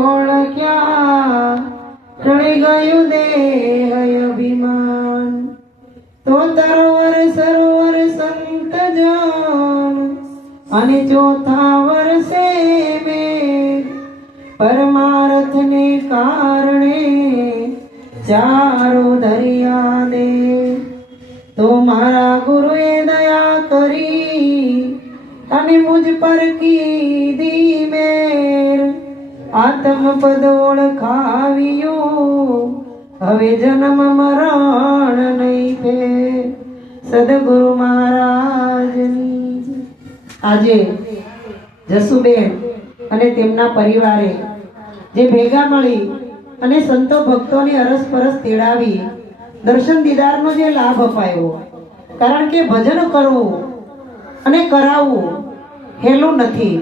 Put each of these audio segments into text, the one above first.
ઓળખ્યા ટળી ગયું દેહ અભિમાન તો તરવર સરોવર સંત જન અને ચોથા વર્ષે મેં પરમાર્થને કારણે ચારો દરિયા દે તો મારા ગુરુએ દયા કરી અને મુझ પર કીધી મેર આત્મપદ ઓળખાવ્યું હવે જન્મ મરણ નહીં ફેર સદગુરુ મહારાજની જય. આજે જસુબેન અને તેમના પરિવારે જે ભેગા મળી અને સંતો ભક્તોની અરસપરસ તેડાવી દર્શન દીદારનો જે લાભ અપાયો, કારણ કે ભજન કરવું અને કરાવવું હેલું નથી.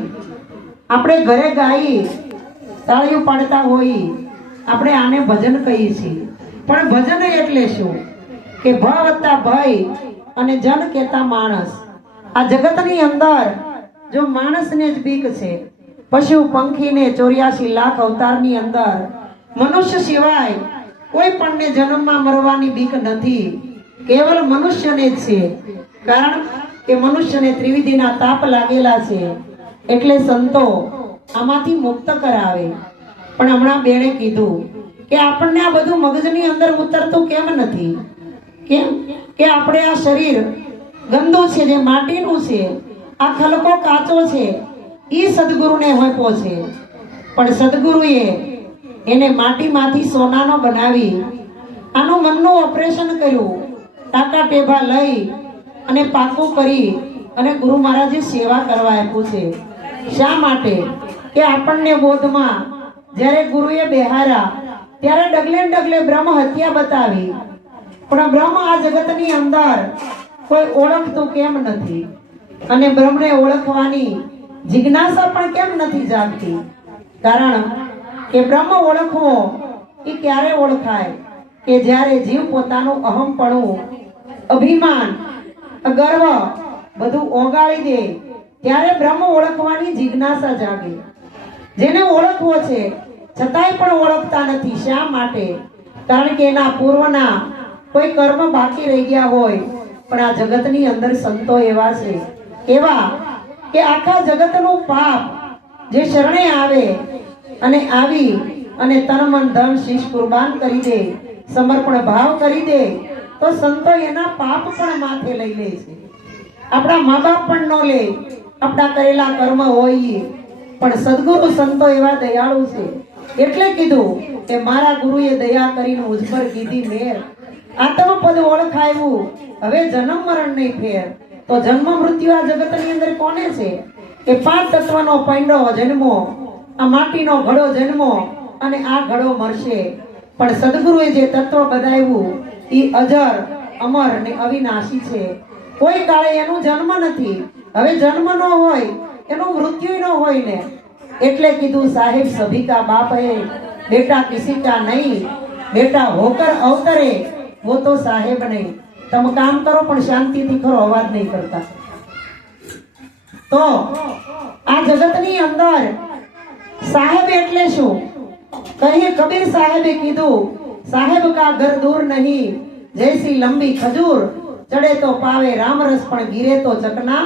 આપણે ઘરે ગાઈ તાળીઓ પાડતા હોઈ, આપણે આને ભજન કહીએ છીએ, પણ ભજન એટલે શું કે ભ વત્તા ભય અને જન કહેતા માણસ. આ જગતની અંદર જો માણસને જ બીક છે, પશુ પંખીને 84 લાખ અવતારની અંદર મનુષ્ય સિવાય કોઈ પણને જન્મમાં મરવાની બીક નથી, કેવલ મનુષ્યને જ છે. કારણ કે મનુષ્યને ત્રિવિધિના તાપ લાગેલા છે, એટલે સંતો આમાંથી મુક્ત કરાવે. પણ હમણાં બેણે કીધું કે આપણને આ બધું મગજની અંદર ઉતરતું કેમ નથી? કેમ કે આપણે આ શરીર ગંદુ છે, જે માટીનું છે, આ ખલકો કાચો છે, ઈ સદગુરુને હોપો છે. પણ સદગુરુએ એને માટીમાંથી સોનાનો બનાવી આનું મનનું ઓપરેશન કર્યું, ટાંકા ટેભા લઈ અને પાકું કરી અને ગુરુ મહારાજે સેવા કરવા આપ્યું છે. શા માટે? કે આપણને બોધમાં જ્યારે ગુરુએ બેહારા ત્યારે ડગલે ડગલે બ્રહ્મ હત્યા બતાવી, પણ બ્રહ્મ આ જગતની અંદર કોઈ ઓળખતું કેમ નથી? અને બ્રહ્મને ઓળખવાની જિજ્ઞાસા પણ કેમ નથી જાગતી? કારણ કે બ્રહ્મ ઓળખવો એ ક્યારે ઓળખાય? કે જ્યારે જીવ પોતાનું અહમપણું, અભિમાન, ગર્વ બધું ઓગાળી દે, ત્યારે બ્રહ્મ ઓળખવાની જિજ્ઞાસા જાગે. જેને ઓળખવો છે છતાંય પણ ઓળખતા નથી. શા માટે? કારણ કે એના પૂર્વના કોઈ કર્મ બાકી રહી ગયા હોય. પણ આ જગતની અંદર સંતો એવા છે, એવા કે આખા જગતનું પાપ જે શરણે આવે અને આવી અને તન મન ધન શીશ કુરબાન કરી દે, સમર્પણ ભાવ કરી દે, તો સંતો એના પાપ પણ માથે લઈ લે છે. આપણા મા બાપ પણ ન લે, આપણા કરેલા કર્મ હોય, પણ સદગુરુ સંતો એવા દયાળુ છે. એટલે કીધું કે મારા ગુરુએ દયા કરીને મુझ પર કીધી મેર, આત્મપદ ઓળખાયું હવે જન્મ મરણ નહીં ફેર. તો જન્મ મૃત્યુ આ જગતની અંદર કોને છે? કે 5 તત્વનો પૈંડો જન્મો, આ માટીનો ઘડો જન્મો અને આ ઘડો મરશે. પણ સદગુરુએ જે તત્વ બતાવ્યું એ અજર, અમર ને અવિનાશી છે. કોઈ કાળે એનું જન્મ નથી. હવે જન્મ ન હોય એનું મૃત્યુ ન હોય ને. એટલે કીધું સાહેબ સભી કા બાપ હે, બેટા કિસી કા નહીં, બેટા હોકર અવતરે वो तो साहेब नहीं. તમે કામ કરો પણ શાંતિથી કરો, અવાજ નહીં કરતા. તો આ જગતની અંદર સાહેબ એટલે શું? કહીએ કબીર સાહેબે કીધું, સાહેબ કા ઘર દૂર નહીં, જૈસી લંબી ખજૂર, ચડે તો પાવે રામરસ પણ ગીરે તો ચકના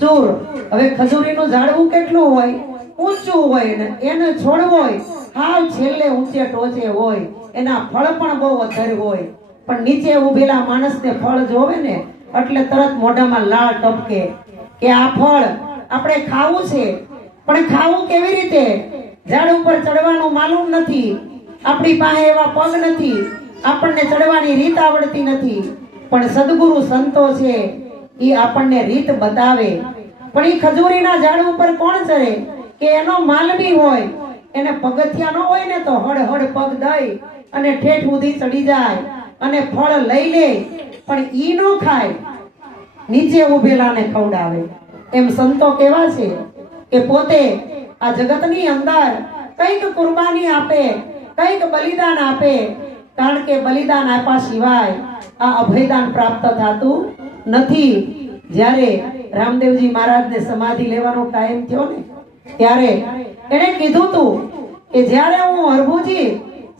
ચૂર. હવે ખજૂરીનું ઝાડવું કેટલું હોય? ઊંચું હોય ને એને છોડવો હોય હાવ છેલ્લે ઊંચે ટોચે હોય, એના ફળ પણ બહુ વધારે હોય. પણ નીચે ઉભેલા માણસને ફળ જોવે ને એટલે તરત મોઢામાં લાળ ટપકે કે આ ફળ આપણે ખાવું છે. પણ ખાવું કેવી રીતે? ઝાડ ઉપર ચડવાનું માલુમ નથી, આપણી પાસે એવા પગ નથી, આપણને ચડવાની રીત આવડતી નથી. પણ સદગુરુ સંતો છે એ આપણને રીત બતાવે. પણ એ ખજૂરીના ઝાડ ઉપર કોણ ચડે? કે એનો માલવી હોય, એને પગથિયા ન હોય ને તો હડ હડ પગ દઈ અને ઠેઠ સુધી ચડી જાય અને ફળ લઈ લે. પણ ઈ નો ખાય, નીચે ઉભેલાને ખવડાવે. એમ સંતો કેવા છે કે પોતે આ જગતની અંદર કઈક કુરબાની આપે, કઈક બલિદાન આપે. કારણ કે બલિદાન આપ્યા સિવાય આ અભયદાન પ્રાપ્ત થતું નથી. જ્યારે રામદેવજી મહારાજને સમાધિ લેવાનો ટાઈમ થયો ને ત્યારે એને કીધું તું કે જ્યારે હું હરભુજી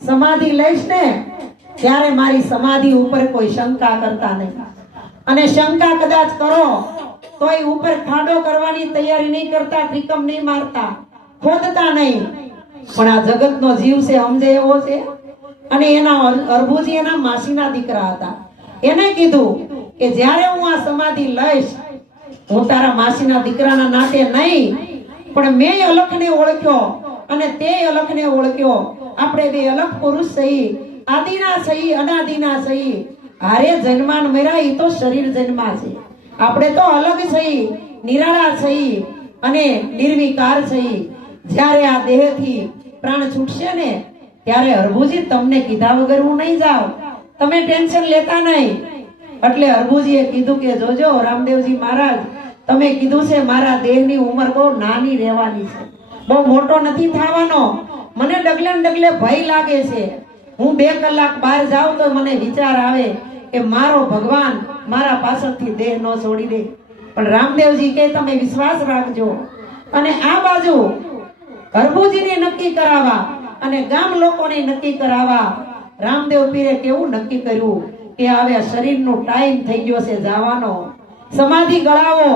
સમાધિ લઈશ ને ત્યારે મારી સમાધિ ઉપર કોઈ શંકા કરતા નહીં, અને શંકા કદાચ કરો તોય ઉપર ખાડો કરવાની તૈયારી નહીં કરતા, ત્રિકમ નહીં મારતા, ખોદતા નહીં. પણ આ જગતનો જીવ છે સમજે એવો છે. અને એના હરભુજી એના માસીના દીકરા હતા. એને કીધું કે જ્યારે હું આ સમાધિ લઈશ, હું તારા માસીના દીકરાના નાતે નહીં, પણ મેં અલખને ઓળખ્યો અને તે અલખને ઓળખ્યો. આપણે બે અલખ પુરુષ સહી, આદિના સહી, અનાદિના સહી. હારે જન્માન મેરા, ઈ તો શરીર જન્મા છે. આપણે તો અલગ સહી, નિરાળા સહી અને નિર્વિકાર સહી. જ્યારે આ દેહથી પ્રાણ છૂટશે ને ત્યારે હરભુજી તમને કીધા વગર હું નહીં જાઉં, તમે ટેન્શન લેતા નહીં. એટલે હરભુજીએ કીધું કે જોજો રામદેવજી મહારાજ, તમે કીધું છે મારા દેહની ઉંમર બહુ નાની રહેવાની છે, બહુ મોટો નથી થવાનો. મને ડગલે ને ડગલે ભય લાગે છે. હું 2 કલાક બહાર જાઉં તો મને વિચાર આવે કે મારો ભગવાન મારા પાછળથી દેહ ન છોડી દે. પણ રામદેવજી કે તમે વિશ્વાસ રાખજો. અને આ બાજુ હરભુજીને નક્કી કરાવવા અને ગામ લોકોને નક્કી કરાવવા રામદેવ પીરે કેવું નક્કી કર્યું કે હવે શરીરનો ટાઈમ થઈ ગયો છે જવાનો, સમાધિ ગળાવો.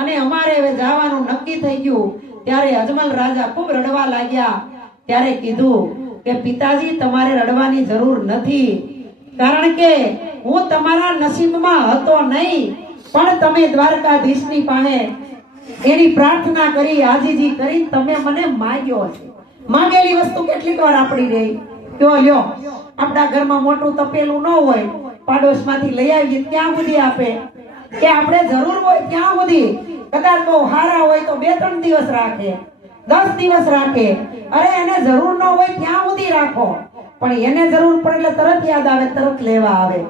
અને અમારે હવે જવાનું નક્કી થઈ ગયું. ત્યારે અજમલ રાજા ખૂબ રડવા લાગ્યા. ત્યારે કીધું કે પિતાજી તમારે રડવાની જરૂર નથી, કારણ કે હું તમારા નસીબમાં હતો નહીં, પણ તમે દ્વારકાધીશની પાસે એની પ્રાર્થના કરી, આજીજી કરી, તમે મને માંગ્યો છે. માંગેલી વસ્તુ કેટલીક વાર આપણી રહી. કયો લ્યો, આપણા ઘરમાં મોટું તપેલું ન હોય, પાડોશમાંથી લઈ આવીએ ત્યાં સુધી આપે, કે આપણે જરૂર હોય ત્યાં સુધી. કદાચ બહુ હારા હોય તો 2-3 દિવસ રાખે, 10 દિવસ રાખે. અરે એને જરૂર ન હોય ત્યાં સુધી રાખો, પણ એને જરૂર પડે એટલે તરત યાદ આવે, તરત લેવા આવે.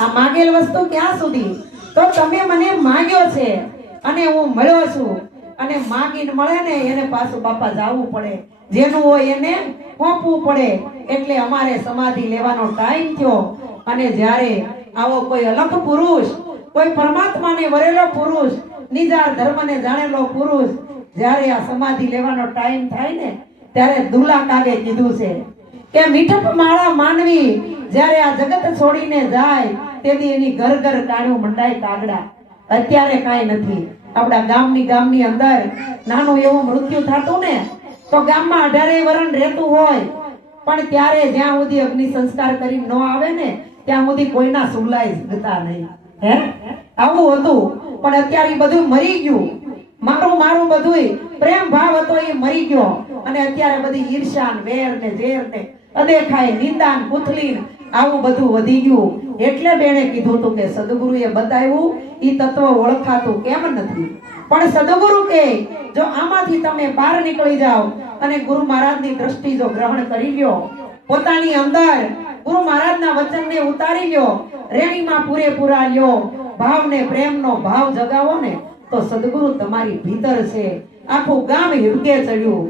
આ માંગેલ વસ્તુ ક્યાં સુધી? તો તમે મને માંગ્યો છે અને હું મળ્યો છું. અને માંગીને મળે ને એને પાછું બાપા જાવું પડે, જેનું હોય એને સોંપવું પડે. એટલે અમારે સમાધિ લેવાનો ટાઈમ થયો. અને જ્યારે આવો કોઈ અલખ પુરુષ, કોઈ પરમાત્માને વરેલો પુરુષ, નિજાર ધર્મને જાણેલો પુરુષ, જ્યારે આ સમાધિ લેવાનો ટાઈમ થાય ને ત્યારે દુલા કાગે કીધું છે કે મીઠપ માળા માનવી જ્યારે આ જગત છોડીને જાય તેથી એની ઘર ઘર કાણું મંડાય કાગડા. અત્યારે કાંઈ નથી. આપણા ગામની અંદર નાનું એવું મૃત્યુ થતું ને તો ગામમાં 18 વર્ષ રહેતું હોય, પણ ત્યારે જ્યાં સુધી અગ્નિ સંસ્કાર કરી ન આવે ને ત્યાં સુધી કોઈના સુલાય જતા નહીં. હે આવું હતું. પણ અત્યારે બધું મરી ગયું. મારું બધું પ્રેમ ભાવ હતો એ મરી ગયો. અને અત્યારે બધી ઈર્ષા ને વેર ને ઝેર ને અદેખાય નિંદા ને કુથલી આવું બધું વધી ગયું. એટલે બેને કીધું હતું કે સદગુરુએ બતાવ્યું ઈ તત્વ ઓળખાતું કેમ નથી. પણ સદગુરુ કે જો આમાંથી તમે બહાર નીકળી જાઓ અને ગુરુ મહારાજની દ્રષ્ટિ જો ગ્રહણ કરી લ્યો, પોતાની અંદર ગુરુ મહારાજના વચનને ઉતારી લ્યો, રેણીમાં પૂરેપૂરા લ્યો, ભાવને પ્રેમનો ભાવ જગાવો ને તો સદગુરુ તમારી ભીતર છે. આખું ગામ હૃદય ચડ્યું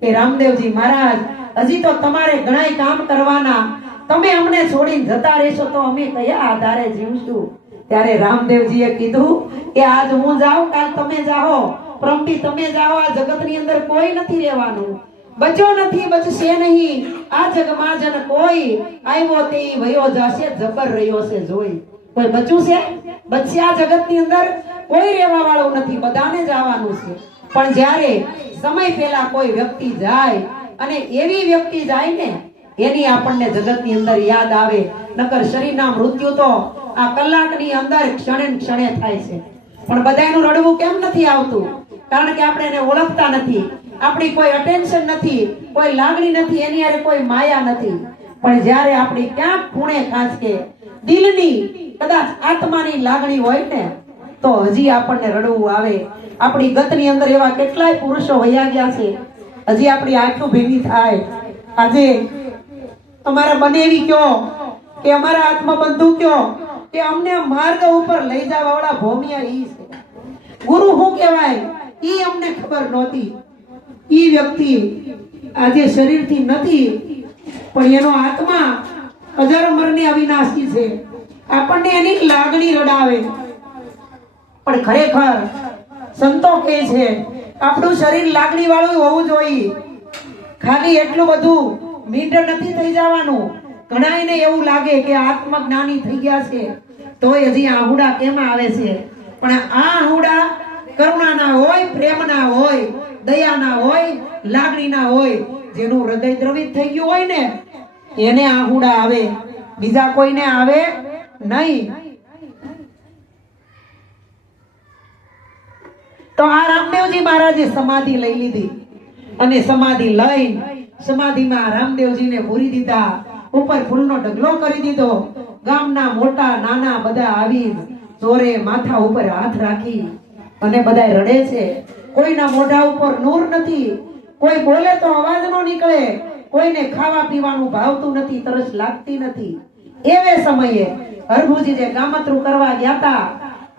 કે રામદેવજી મહારાજ હજી તો તમારે ઘણાય કામ કરવાના, તમે અમને છોડીને જતા રહેશો તો અમે કયા આધારે જીવશું? ત્યારે રામદેવજીએ કીધું કે આજ હું જાઉં, કાલ તમે જાઓ, પરમથી તમે જાઓ. આ જગતની અંદર કોઈ નથી રહેવાનું, બચ્યો નથી, બચશે નહીં. આ જગમાં જન કોઈ આવ્યો તે વયો જશે, જબર રહ્યો છે જોઈ. કોઈ બચ્યું છે? બચશે આ જગતની અંદર કોઈ રહેવા વાળું નથી, બધાને જવાનું છે. પણ જ્યારે સમય પહેલા કોઈ વ્યક્તિ જાય અને એવી વ્યક્તિ જાય ને એની આપણને જગતની અંદર યાદ આવે. નકર શરીરના મૃત્યુ તો આ કલાકની અંદર ક્ષણે ક્ષણે થાય છે. પણ બધાયનું રડવું કેમ નથી આવતું? કારણ કે આપણે એને ઓળખતા નથી, આપણી કોઈ અટેન્શન નથી, કોઈ લાગણી નથી, એની હારે કોઈ માયા નથી. પણ જ્યારે આપણી ક્યાંક ખૂણે ખાંચકે દિલની કદાચ આત્માની લાગણી હોય ને તો હજી આપણને રડવું આવે. આપણી ગતની અંદર એવા કેટલાય પુરુષો વયા ગયા છે, હજી આપણી આંખો ભીની થાય. આજે અમારા બનેવી કયો કે અમારા હાથમાં બંધુ કયો કે અમને માર્ગ ઉપર લઈ જવા વાળા ભોમિયા ઈ છે. ગુરુ શું કહેવાય ઈ અમને ખબર નહોતી. ઈ વ્યક્તિ આજે શરીરથી નથી પણ એનો આત્મા અજર ને અવિનાશી છે. આપણને એની લાગણી રડાવે. પણ ખરેખર સંતો કહે છે આપણું શરીર લાગણી વાળું હોવું જોઈએ. ખાલી એટલું બધું મીંડ નથી થઈ જવાનું. ઘણાયને એવું લાગે કે આત્મજ્ઞાની થઈ ગયા છે તોય હજી આહુડા કેમ આવે છે, પણ આ આહુડા કરુણાના હોય, પ્રેમના હોય, દયાના હોય, લાગણીના હોય. જેનું હૃદય દ્રવિત થઈ ગયું હોય ને એને આહુડા આવે, બીજા કોઈને આવે નહીં. તો આ રામદેવજી મહારાજે સમાધિ લઈ લીધી અને સમાધિ લઈ સમાધિમાં રામદેવજીને પૂરી દીધા. ઉપર ફૂલનો ઢગલો કરી દીધો. ગામના મોટા નાના બધા આવી જોરે માથા ઉપર હાથ રાખી અને બધા રડે છે. કોઈના મોઢા ઉપર નૂર નથી, કોઈ બોલે તો અવાજ નો નીકળે, કોઈને ખાવા પીવાનું ભાવતું નથી, તરસ લાગતી નથી. એવે સમયે હરભુજી જે ગામતરું કરવા ગયા હતા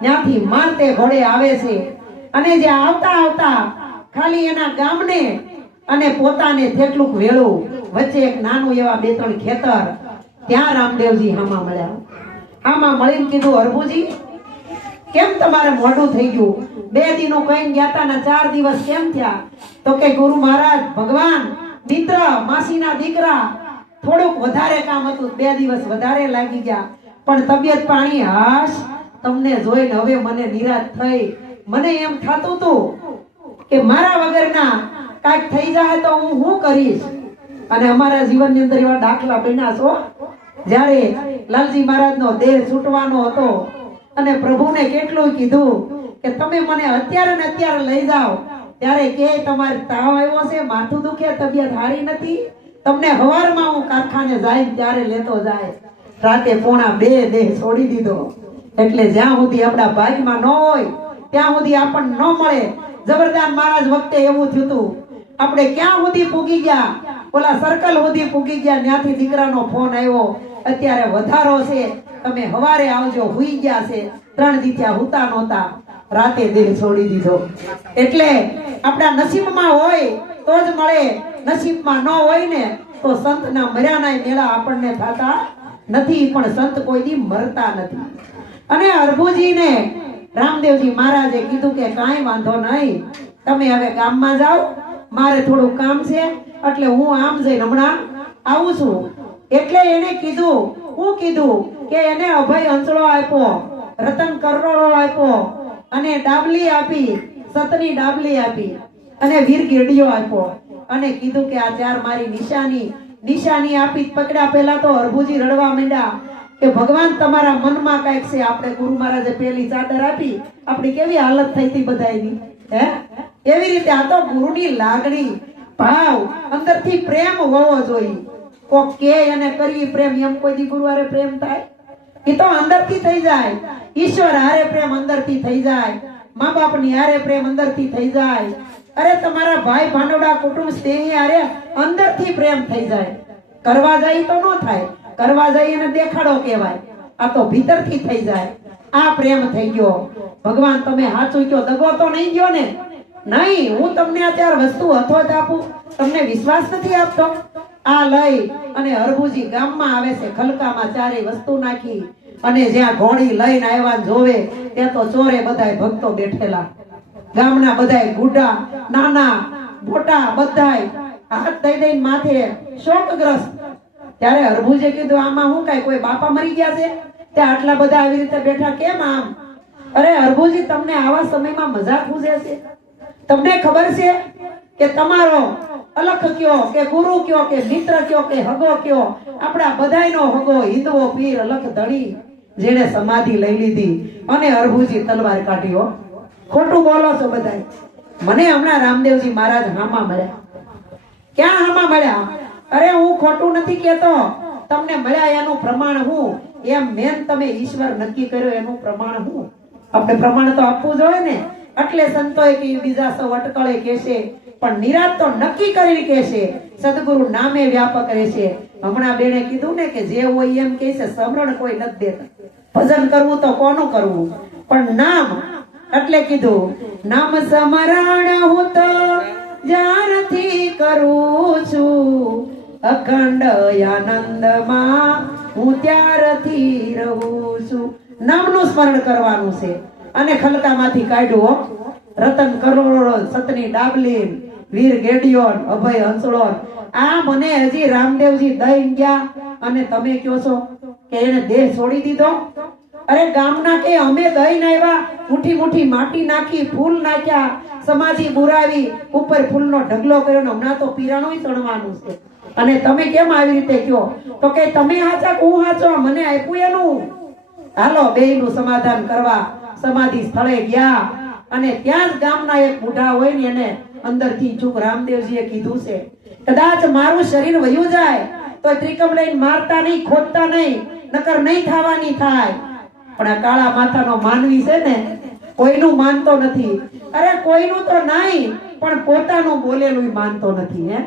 ત્યાંથી મારતે ઘોડે આવે છે અને જે આવતા આવતા ખાલી એના ગામને અને પોતાને તેટલું વેળું વચ્ચે એક નાનું એવા 2-3 ખેતર, ત્યાં રામદેવજી હામાં મળ્યા. હામાં મળીને કીધું, હરભુજી કેમ તમારે મોઢું થઈ ગયું? 2 દિનો કહીને ગયા તા ને 4 દિવસ કેમ થયા? તો કે ગુરુ મહારાજ, ભગવાન, મિત્ર, માસીના દીકરા, થોડુંક વધારે કામ હતું, 2 દિવસ વધારે લાગી ગયા, પણ તબિયત પાણી હાશ તમને જોઈને હવે મને નિરાશ થઈ. મને એમ થતું હતું કે મારા વગરના કાંઈક થઈ જાય તો હું શું કરીશ? અને અમારા જીવનની અંદર એવા દાખલા બન્યા છો. જ્યારે લાલજી મહારાજનો દેહ છૂટવાનો હતો અને પ્રભુને કેટલું કીધું કે તમે મને અત્યારે ને અત્યારે લઈ જાઓ, ત્યારે કે તમારે તાવ આવ્યો છે, માથું દુખે, તબિયત સારી નથી, તમને હવારમાં હું કારખાને જાય ત્યારે લેતો જાય. રાતે 1:30 દેહ છોડી દીધો. એટલે જ્યાં સુધી આપણા ભાગમાં ન હોય ત્યાં સુધી આપણને ન મળે. જબરદાન મહારાજ વખતે એવું થયું હતું, આપણે ક્યાં સુધી પૂગી ગયા, ઓલા સર્કલ સુધી પૂગી ગયા, ત્યાંથી દીકરાનો ફોન આવ્યો, અત્યારે વધારો છે, તમે હવારે આવજો, હુઈ ગયા છે. 3 દી ત્યાં હુતા નહોતા, રાતે દેહ છોડી દીધો. એટલે આપણા નસીબમાં હોય તો જ મળે, નસીબમાં ન હોય ને તો સંતના મર્યાના મેળા આપણને થતા નથી, પણ સંત કોઈ દી મરતા નથી. અને હરભુજીને રામદેવજી મહારાજે કીધું કે કાંઈ વાંધો નહીં, તમે હવે ગામમાં જાઓ, મારે થોડું કામ છે, એટલે હું આમ જઈને હમણાં આવું છું. એટલે એને કીધું, હું કીધું કે એને અભય અંચળો આપ્યો, રતન કરોડો આપ્યો અને ડાબલી આપી, સતની ડાબલી આપી અને વીર ગેડીઓ આપ્યો અને કીધું કે આ 4 મારી નિશાની આપી. પકડ્યા પહેલા તો હરભુજી રડવા માંડ્યા કે ભગવાન તમારા મનમાં કઈક છે. આપણે ગુરુ મહારાજે પેલી ચાદર આપી, આપણી કેવી હાલત થઈ હતી બધાની, હે? એવી રીતે આ તો ગુરુની લાગણી, ભાવ, અંદરથી પ્રેમ હોવો જોઈએ. કોક કે અને કરી પ્રેમ, એમ કોઈ દી ગુરુવારે પ્રેમ થાય? એ તો અંદરથી થઈ જાય. ઈશ્વર હારે પ્રેમ અંદરથી થઈ જાય, મા બાપની હારે પ્રેમ અંદરથી થઈ જાય, અરે તમારા ભાઈ ભાંડોડા કુટુંબ સ્નેહી હારે અંદરથી પ્રેમ થઈ જાય. કરવા જાય તો ન થાય, કરવા જઈએ ને દેખાડો કહેવાય. આ તો ભીતરથી થઈ જાય. આ પ્રેમ થઈ ગયો. ભગવાન તમે સાચું કયો, દગો તો નહીં ગયો ને? નહીં. હું તમને અત્યારે વસ્તુ હથો જ આપું, તમને વિશ્વાસ નથી આપતો? આ લઈ અને હરભુજી ગામમાં આવે છે, ખલકામાં 4 વસ્તુ નાખી અને જ્યાં ઘોડી લઈને આવ્યા જોવે ત્યાં તો ચોરે બધાય ભક્તો બેઠેલા. ગામના બધાય ગુડા નાના મોટા બધાય હાથ દઈ દઈને માથે શોકગ્રસ્ત. ત્યારે હરભુજે કીધું, આમાં હું કઈ કોઈ બાપા મરી ગયા છે ત્યાં આટલા બધા આવી રીતે બેઠા કેમ આમ? અરે હરભુજી, તમને આવા સમયમાં મજાક પૂછે છે? તમને ખબર છે કે તમારો અલખ કયો કે ગુરુ કયો કે મિત્ર કયો કે હગો કયો, આપણા બધાયનો હગો હિંદવો પીર અલખ ધણી, જેને સમાધિ લઈ લીધી. અને હરભુજી તલવાર કાઢ્યો. ખોટું બોલો છો બધાય. મને હમણાં રામદેવજી મહારાજ હામાં મળ્યા. ક્યાં હામાં મળ્યા? અરે હું ખોટું નથી કેતો, તમને મળ્યા એનું પ્રમાણ હું, એમ મેન તમે ઈશ્વર નક્કી કર્યો એનું પ્રમાણ હું. આપણે પ્રમાણ તો આપવું જોઈએ ને. એટલે સંતોએ કે બીજા સૌ અટકળે કહેશે, પણ નિરાત તો નક્કી કરી કહેશે, સદગુરુ નામે વ્યાપક રહેશે. હમણાં બેને કીધું ને કે જે હોય એમ કહેશે, સમરણ કોઈ નથી દેતા. ભજન કરવું તો કોનું કરવું, પણ નામ. એટલે કીધું, નામ સમરણ હું તો જ્યારથી કરું છું, અખંડ આનંદમાં હું ત્યારથી રહું છું. નામનું સ્મરણ કરવાનું છે. અને ખલકામાંથી કાઢ્યો રતન કરોડો, સતની ડાબલી વીર ગેડિયોન, અભય હંસળોન, આ મને હજી રામદેવજી દઈ ગયા અને તમે કહો છો કે એને દેહ છોડી દીધો? અરે ગામના કે અમે દઈને આવ્યા, મુઠ્ઠી મુઠ્ઠી માટી નાખી, ફૂલ નાખ્યા, સમાધિ બુરાવી, ઉપર ફૂલનો ઢગલો કર્યો ને હમણાં તો પીરાણું ચણવાનું છે અને તમે કેમ આવી રીતે કહો? તો કે તમે હાચા હું હાચો, મને આપ્યું એનું. હાલો બેયનું સમાધાન કરવા સમાધિ સ્થળે ગયા અને ત્યાં જ ગામના એક બુઢા હોય ને એને અંદરથી ચૂક રામદેવજીએ કીધું છે, કદાચ મારું શરીર વયું જાય તો ત્રિકમ લઈને મારતા નહીં, ખોદતા નહીં, નકર નહીં થવાની થાય. પણ આ કાળા માથાનો માનવી છે ને કોઈનું માનતો નથી. અરે કોઈનું તો નહીં પણ પોતાનું બોલેલું માનતો નથી. હે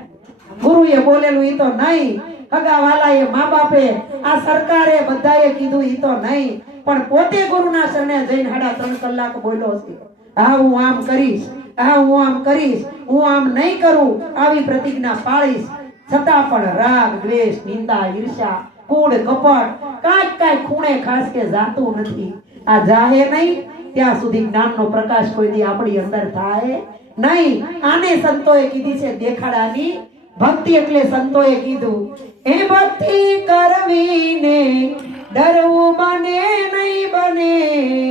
ગુરુએ બોલેલું ઈ તો નહીં, હગાવાલાએ, મા બાપે, આ સરકારે બધાએ કીધું ઈ તો નહીં, પણ પોતે ગુરુના શરણે જઈને 3.5 કલાક બોલ્યો છે. હા હું આમ કરીશ, હા હું આમ કરીશ, હું આમ નહીં કરું, આવી પ્રતિજ્ઞા પાળીશ. છતાં પણ રાગ, દ્વેષ, નિંદા, ઈર્ષા, કૂડ, કપટ કાંઈ ખૂણે ખાસ કે જાતું નથી. આ જાહે નહીં ત્યાં સુધી જ્ઞાનનો પ્રકાશ કોઈ દી આપણી અંદર થાય નહીં. આને સંતોએ કીધી છે દેખાડાની ભક્તિ. એટલે સંતોએ કીધું, એ ભક્તિ કરવીને ડરવું બને નહીં બને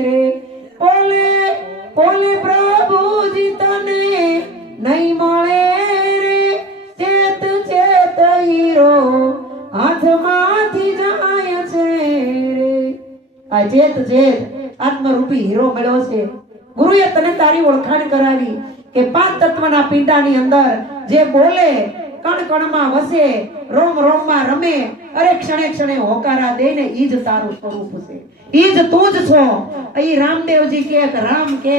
રે, બોલે બોલે પ્રભુજી તને નહીં મળે રે, ચેત ચેત હીરો હાથમાંથી જાય છે રે. આ ચેત ચેત આત્મરૂપી હીરો મળ્યો છે. ગુરુએ તને તારી ઓળખાણ કરાવી કે 5 તત્વના પિંડાની અંદર જે બોલે, કણ કણમાં વસે, રોમ રોમમાં રમે, અરે ક્ષણે ક્ષણે હોકારા દે ને ઈ જ તારું સ્વરૂપ છે, ઈ જ તું જ છો. ઈ રામદેવજી કે રામ કે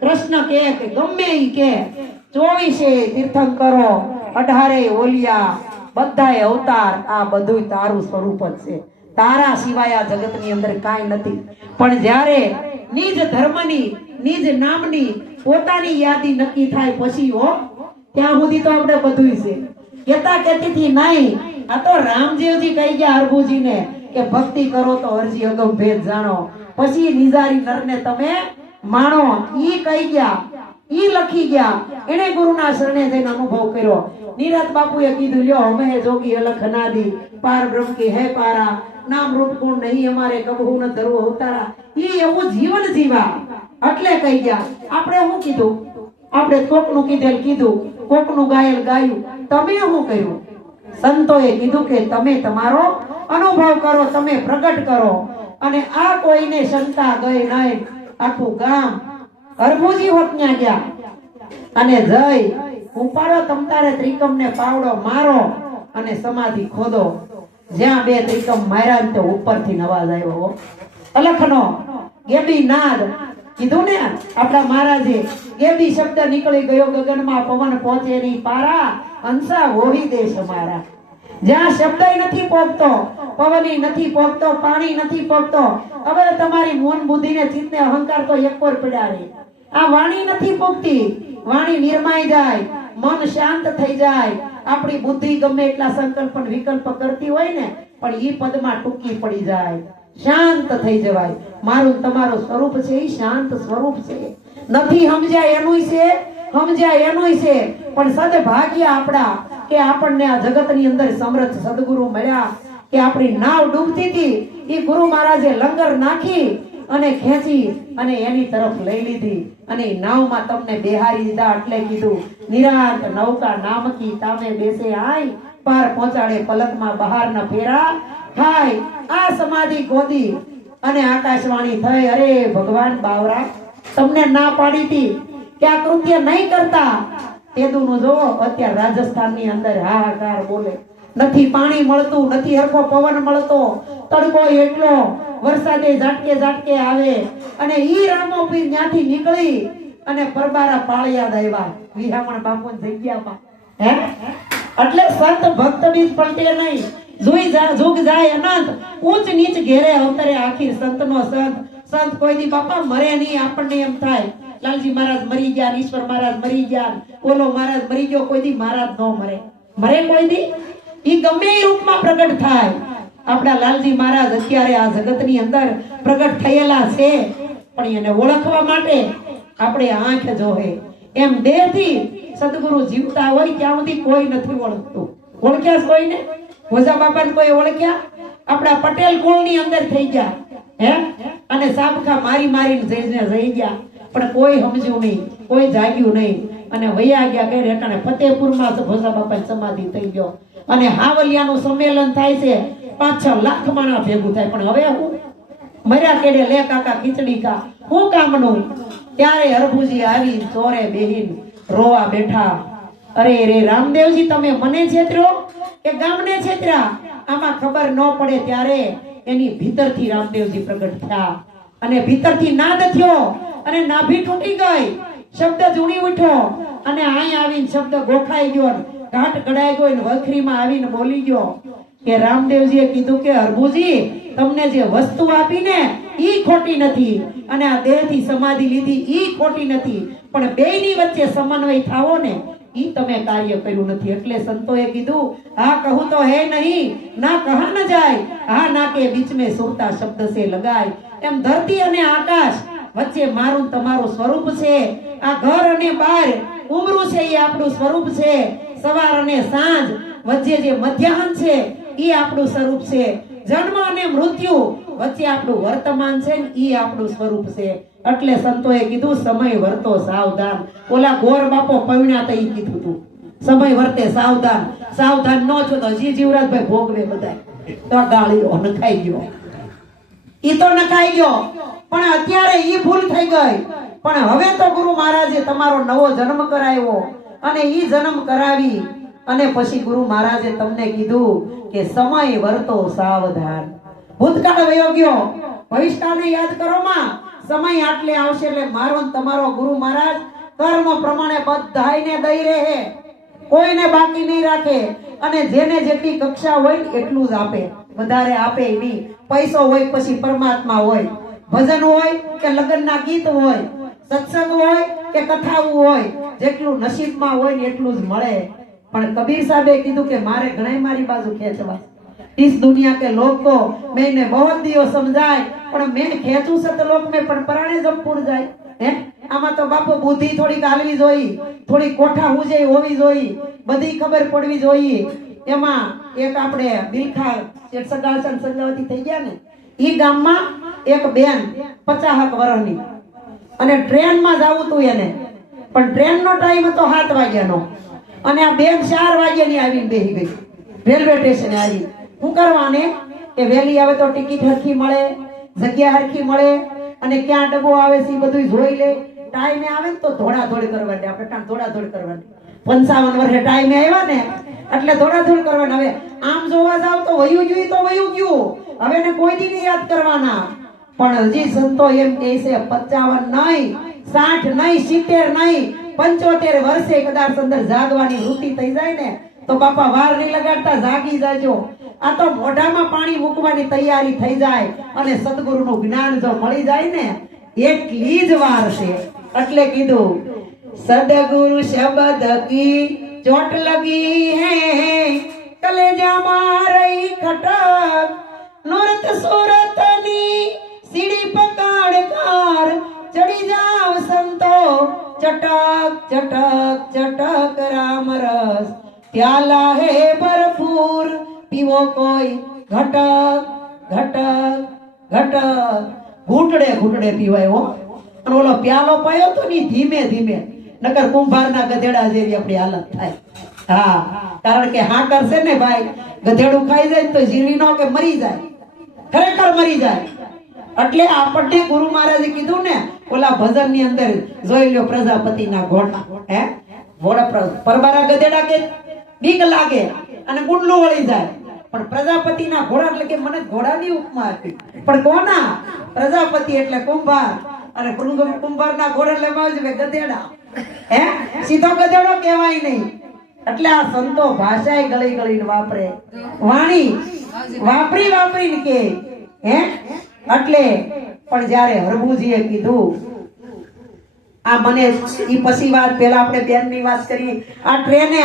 કૃષ્ણ કે ગમે ઈ કે 24 તીર્થંકરો, 18 ઓલિયા, બધાય અવતાર, આ બધું તારું સ્વરૂપ જ છે. તારા સિવાય આ જગતની અંદર કાંઈ નથી. પણ જ્યારે નિજ ધર્મની, નિજ નામની પોતાની યાદી નક્કી થાય પછી હો, ત્યાં સુધી તો આપણે બધું છે. કેતા કેતીથી નહીં. આ તો રામદેવજી કહી ગયા હરભુજીને કે ભક્તિ કરો તો હરજી અગમ ભેદ જાણો, પછી નિજારી નરને તમે માણો. ઈ કહી ગયા, ઈ લખી ગયા. એને ગુરુના શરણે જઈને અનુભવ કર્યો. નિરાત બાપુએ કીધું, લ્યો અમે જોગી અલખ નાદી, પાર બ્રહ્મ કી હે પારા, નામ રૂપ ગુણ નહીં અમારે કબહુ ન ધરવું અવતારા. ઈ એવું જીવન જીવા એટલે કહી ગયા. આપણે શું કીધું? આપણે કોકનું કીધેલ કીધું, કોકનું ગાયેલ ગાયું. તમે શું કર્યું? સંતોએ કીધું કે તમે તમારો અનુભવ કરો, તમે પ્રગટ કરો. અને આ કોઈને શંકા ગઈ નહીં. આખું ગામ હરભુજી હોતન્યા ગયા અને જઈ ઉપાડો તમતારે ત્રિકમને પાવડો મારો અને સમાધિ ખોદો. જ્યાં 2 ત્રિકમ માર્યા તે ઉપરથી અવાજ આવ્યો, અલખનો ગેબી નાદ. કીધું ને આપણા મહારાજે, ગેબી શબ્દ નીકળી ગયો ગગનમાં, પવન પહોંચે નહીં પારા, હંસા હોવી દેશ અમારા. જ્યાં શબ્દ નથી પહોંચતો, પવન નથી પહોંચતો, પાણી નથી પહોંચતો, હવે તમારી મન બુદ્ધિને ચિત્તને અહંકાર તો એક પર પડ્યા રે. આ વાણી નથી પહોંચતી, વાણી નિર્માય જાય, મન શાંત થઈ જાય. આપણી બુદ્ધિ ગમે એટલા સંકલ્પ વિકલ્પ કરતી હોય ને, પણ ઈ પદમાં ટૂંકી પડી જાય, શાંત થઈ જવાય. મારું તમારું સ્વરૂપ છે ઈ શાંત સ્વરૂપ છે. નથી સમજાય એનુંય છે, સમજાય એનુંય છે. પણ સદભાગ્ય આપણા કે આપણને આ જગતની અંદર સમર્થ સદગુરુ મળ્યા. કે આપણી નાવ ડૂબતી હતી, એ ગુરુ મહારાજે લંગર નાખી અને ખેંચી અને એની તરફ લઈ લીધી અને નાવમાં તમને બેહારી દીધા. એટલે કીધું, નિરાંત નૌકા નામકી તામે બેસે આય, પાર પહોંચાડે પલકમાં બહાર ન ફેરા થાય. આ સમાધિ ગોદી અને આકાશવાણી થઈ, અરે ભગવાન બાવરા તમને ના પાડી હતી કે આ કૃત્ય નહીં કરતા. તેદુનું જોવો અત્યારે રાજસ્થાનની અંદર હાહાકાર બોલે, નથી પાણી મળતું, નથી હરખો પવન મળતો, તડકો એટલો, વરસાદે ઝાટકે ઝાટકે આવે. અને ઈ રામો પીર ત્યાંથી નીકળી અને પરબારા પાળિયાદ આવ્યા વિહામણ બાપુની જગ્યામાં. હે એટલે સંત ભક્ત બીજ પલટે નહીં, જુગ જાય અનંત, ઊંચ નીચ ઘેરે અવતરે આખીર સંતનો સંત. સંત કોઈ દી બાપા મરે નહીં. આપણને એમ થાય લાલજી મહારાજ મરી ગયા, ઈશ્વર મહારાજ મરી ગયા, ઓલો મહારાજ મરી ગયો, કોઈ દી મહારાજ ન મરે. મરે કોઈ દી? ઈ ગમે એ રૂપમાં પ્રગટ થાય. આપણા લાલજી મહારાજ અત્યારે આ જગતની અંદર પ્રગટ થયેલા છે, પણ એને ઓળખવા માટે આપણે આંખ જોહે. એમ દેહથી સદગુરુ જીવતા હોય ત્યાં સુધી કોઈ નથી ઓળખતું. ઓળખ્યા છે કોઈને? ભોજા બાપાને કોઈ ઓળખ્યા? આપણા પટેલ કુળની અંદર થઈ ગયા હે, અને સાબખા મારી મારીને જઈ ગયા, પણ કોઈ સમજ્યું નહીં, કોઈ જાગ્યું નહીં, અને વૈયા ગયા કઈ રેટાણે ફતેપુરમાં ભોજા બાપાની સમાધિ થઈ ગયો. અને હાવલિયાનું સંમેલન થાય છે, 5-6 લાખ માણસ ભેગું થાય, પણ હવે હું મર્યા કેડે લે કાકા ખીચડી ખા, હું કામનું? ત્યારે હરભુજી આવી ચોરે બેહીન રોવા બેઠા. અરે રે રામદેવજી, તમે મને છેતર્યો કે ગામને છેતર્યા? આમાં ખબર ન પડે ત્યારે એની ભીતરથી રામદેવજી પ્રગટ થયા, અને ભીતરથી નાદ થયો, અને નાભી તૂટી ગઈ, શબ્દ જૂણી ઉઠ્યો, અને અહીં આવીને શબ્દ ગોખાઈ ગયો, ઘાટ કડાઈ ગયો, વખરીમાં આવીને બોલી ગયો કે રામદેવજીએ કીધું કે હરભુજી, તમને જે વસ્તુ આપીને ઈ ખોટી નથી, અને આ દેહથી સમાધિ લીધી ઈ ખોટી નથી, પણ બેયની વચ્ચે સમન્વય થાવો ને ઈ તમે કાર્ય કર્યું નથી. એટલે સંતોએ કીધું, હા કહું તો હે નહીં, ના કહા ન જાય, હા ના કે બીચ में સુરતા શબ્દ સે લગાય. એમ ધરતી અને આકાશ વચ્ચે મારું તમારું સ્વરૂપ છે. આ ઘર અને બહાર ઉમરું છે એ આપણું સ્વરૂપ છે. સવાર અને સાંજ વચ્ચે જે મધ્યાહન છે એ આપણું સ્વરૂપ છે. જન્મ અને મૃત્યુ વચ્ચે આપણું વર્તમાન છે ને એ આપણું સ્વરૂપ છે. એટલે સંતોએ કીધું, સમય વર્તો સાવધાન. ઓલા ગોર બાપો પવિણા તઈ કીધું તું, સમય વર્તે સાવધાન. સાવધાન ન છો તો હજી જીવરાજભાઈ ભોગવે બધાય. તો ગાળીઓ નખાઈ ગયો, ઈ તો નખાઈ ગયો, પણ અત્યારે ઈ ભૂલ થઈ ગઈ. પણ હવે તો ગુરુ મહારાજે તમારો નવો જન્મ કરાવ્યો, અને ઈ જન્મ કરાવી અને પછી ગુરુ મહારાજે તમને કીધું કે સમય વર્તો સાવધાન. ભૂતકાળ વયો ગયો, ભવિષ્યકાળને યાદ કરો માં. સમય આટલે આવશે એટલે મારો ને તમારો ગુરુ મહારાજ કર્મ પ્રમાણે બધાયને દઈ રહે, કોઈને બાકી નહીં રાખે, અને જેને જેટલી કક્ષા હોય એટલું જ આપે, વધારે આપે નહીં. પૈસો હોય પછી પરમાત્મા હોય, ભજન હોય કે લગ્નના ગીત હોય, સત્સંગ હોય કે કથાઓ હોય, જેટલું નસીબમાં હોય ને એટલું જ મળે. પણ કબીર સાહેબે કીધું કે મારે ઘણા મારી બાજુ ખેંચવા, इस दुनिया के लोग को मैंने बहुत दियो समझाए, પણ મેં ખેંચું છે તો લોક મેં પણ પરાણે જમ પૂર જાય હે. આમાં તો બાપુ બુદ્ધિ થોડી કાલવી જોઈ, થોડી કોઠા હુજે હોવી જોઈ, બધી ખબર પડવી જોઈએ. એમાં એક આપણે બિલખા શેઠ સગાસન સંગવતી થઈ ગયા ને, ઈ ગામમાં એક બેન 50 વર્ષની, અને ટ્રેનમાં જાવું તું એને, પણ ટ્રેનનો ટાઈમ હતો 7 વાગ્યાનો, અને આ બેન 4 વાગ્યાની આવીને બેહી ગઈ રેલવે સ્ટેશને આવી. શું કરવાને કે વહેલી આવે તો ટિકિટ હરખી મળે, જગ્યા હરખી મળે, અને ક્યાં ડબ્બો આવે છે બધું જોઈ લે. ટાઈમે આવે ને તો ધોળાધોળ કરવાની, આપણે કાં ધોળાધોળ કરવાની. 55 વર્ષે ટાઈમે આવ્યા ને એટલે ધોળાધોળ કરવાની. હવે આમ જોવા જાવ તો વયું ગયું તો વયું ગયું, હવે ને કોઈ દી યાદ કરવાના. પણ હજી સંતો એમ કહે છે 55 નહીં, 60 નહીં, 70 નહીં, 75 વર્ષે કદાચ અંદર જાગવાની વૃત્તિ થઈ જાય ને તો બાપા વાર નહીં લગાડતા, જાગી જાજો. આ તો મોઢામાં પાણી મૂકવાની તૈયારી થઈ જાય, અને સદગુરુનું જ્ઞાન જો મળી જાય ને એટલી જ વાર છે. એટલે કીધું, સદગુરુ શબ્દ કી ચોટ લગી હે, કલેજામાં રહી ખટક, નૂરત સુરત ની સીડી પકડ કર, ચડી જાવ સંતો ચટક ચટક ચટક રામ રસ, પ્યાલા હે ભરપૂર પીવો કોઈ ઘટક ઘટક ઘટક. ઘૂંટડે ઘૂંટડે પીવાય હો. અને ઓલો પ્યાલો પાયો તો ની ધીમે ધીમે, નકર કુંભારના ગધેડા જેવી આપણી હાલત થાય. હા, કારણ કે હા કરશે ને ભાઈ, ગધેડું ખાઈ જાય તો જીવી નો કે મરી જાય, ખરેખર મરી જાય. એટલે આપણને ગુરુ મહારાજે કીધું ને, ઓલા ભજન ની અંદર જોઈ લ્યો પ્રજાપતિના ઘોડા, હે ઘોડા પરબારા ગધેડા કે બીક લાગે અને ગુંડલું વળી જાય, પણ પ્રજાપતિના ઘોડા એટલે કે મને ઘોડાની ઉપમા આપી, પણ કોના? પ્રજાપતિ એટલે કુંભાર, અને કુંભારના ઘોડા એટલે ગધેડા, હે સીધો ગધેડો કહેવાય નહીં. એટલે આ સંતો ભાષાએ ગળી ગળીને વાપરે, વાણી વાપરી વાપરીને કે હે. એટલે પણ જ્યારે હરભુજીએ કીધું, આ મને ઈ પછી વાત, પેલા આપણે બેનની વાત કરી, આ ટ્રેને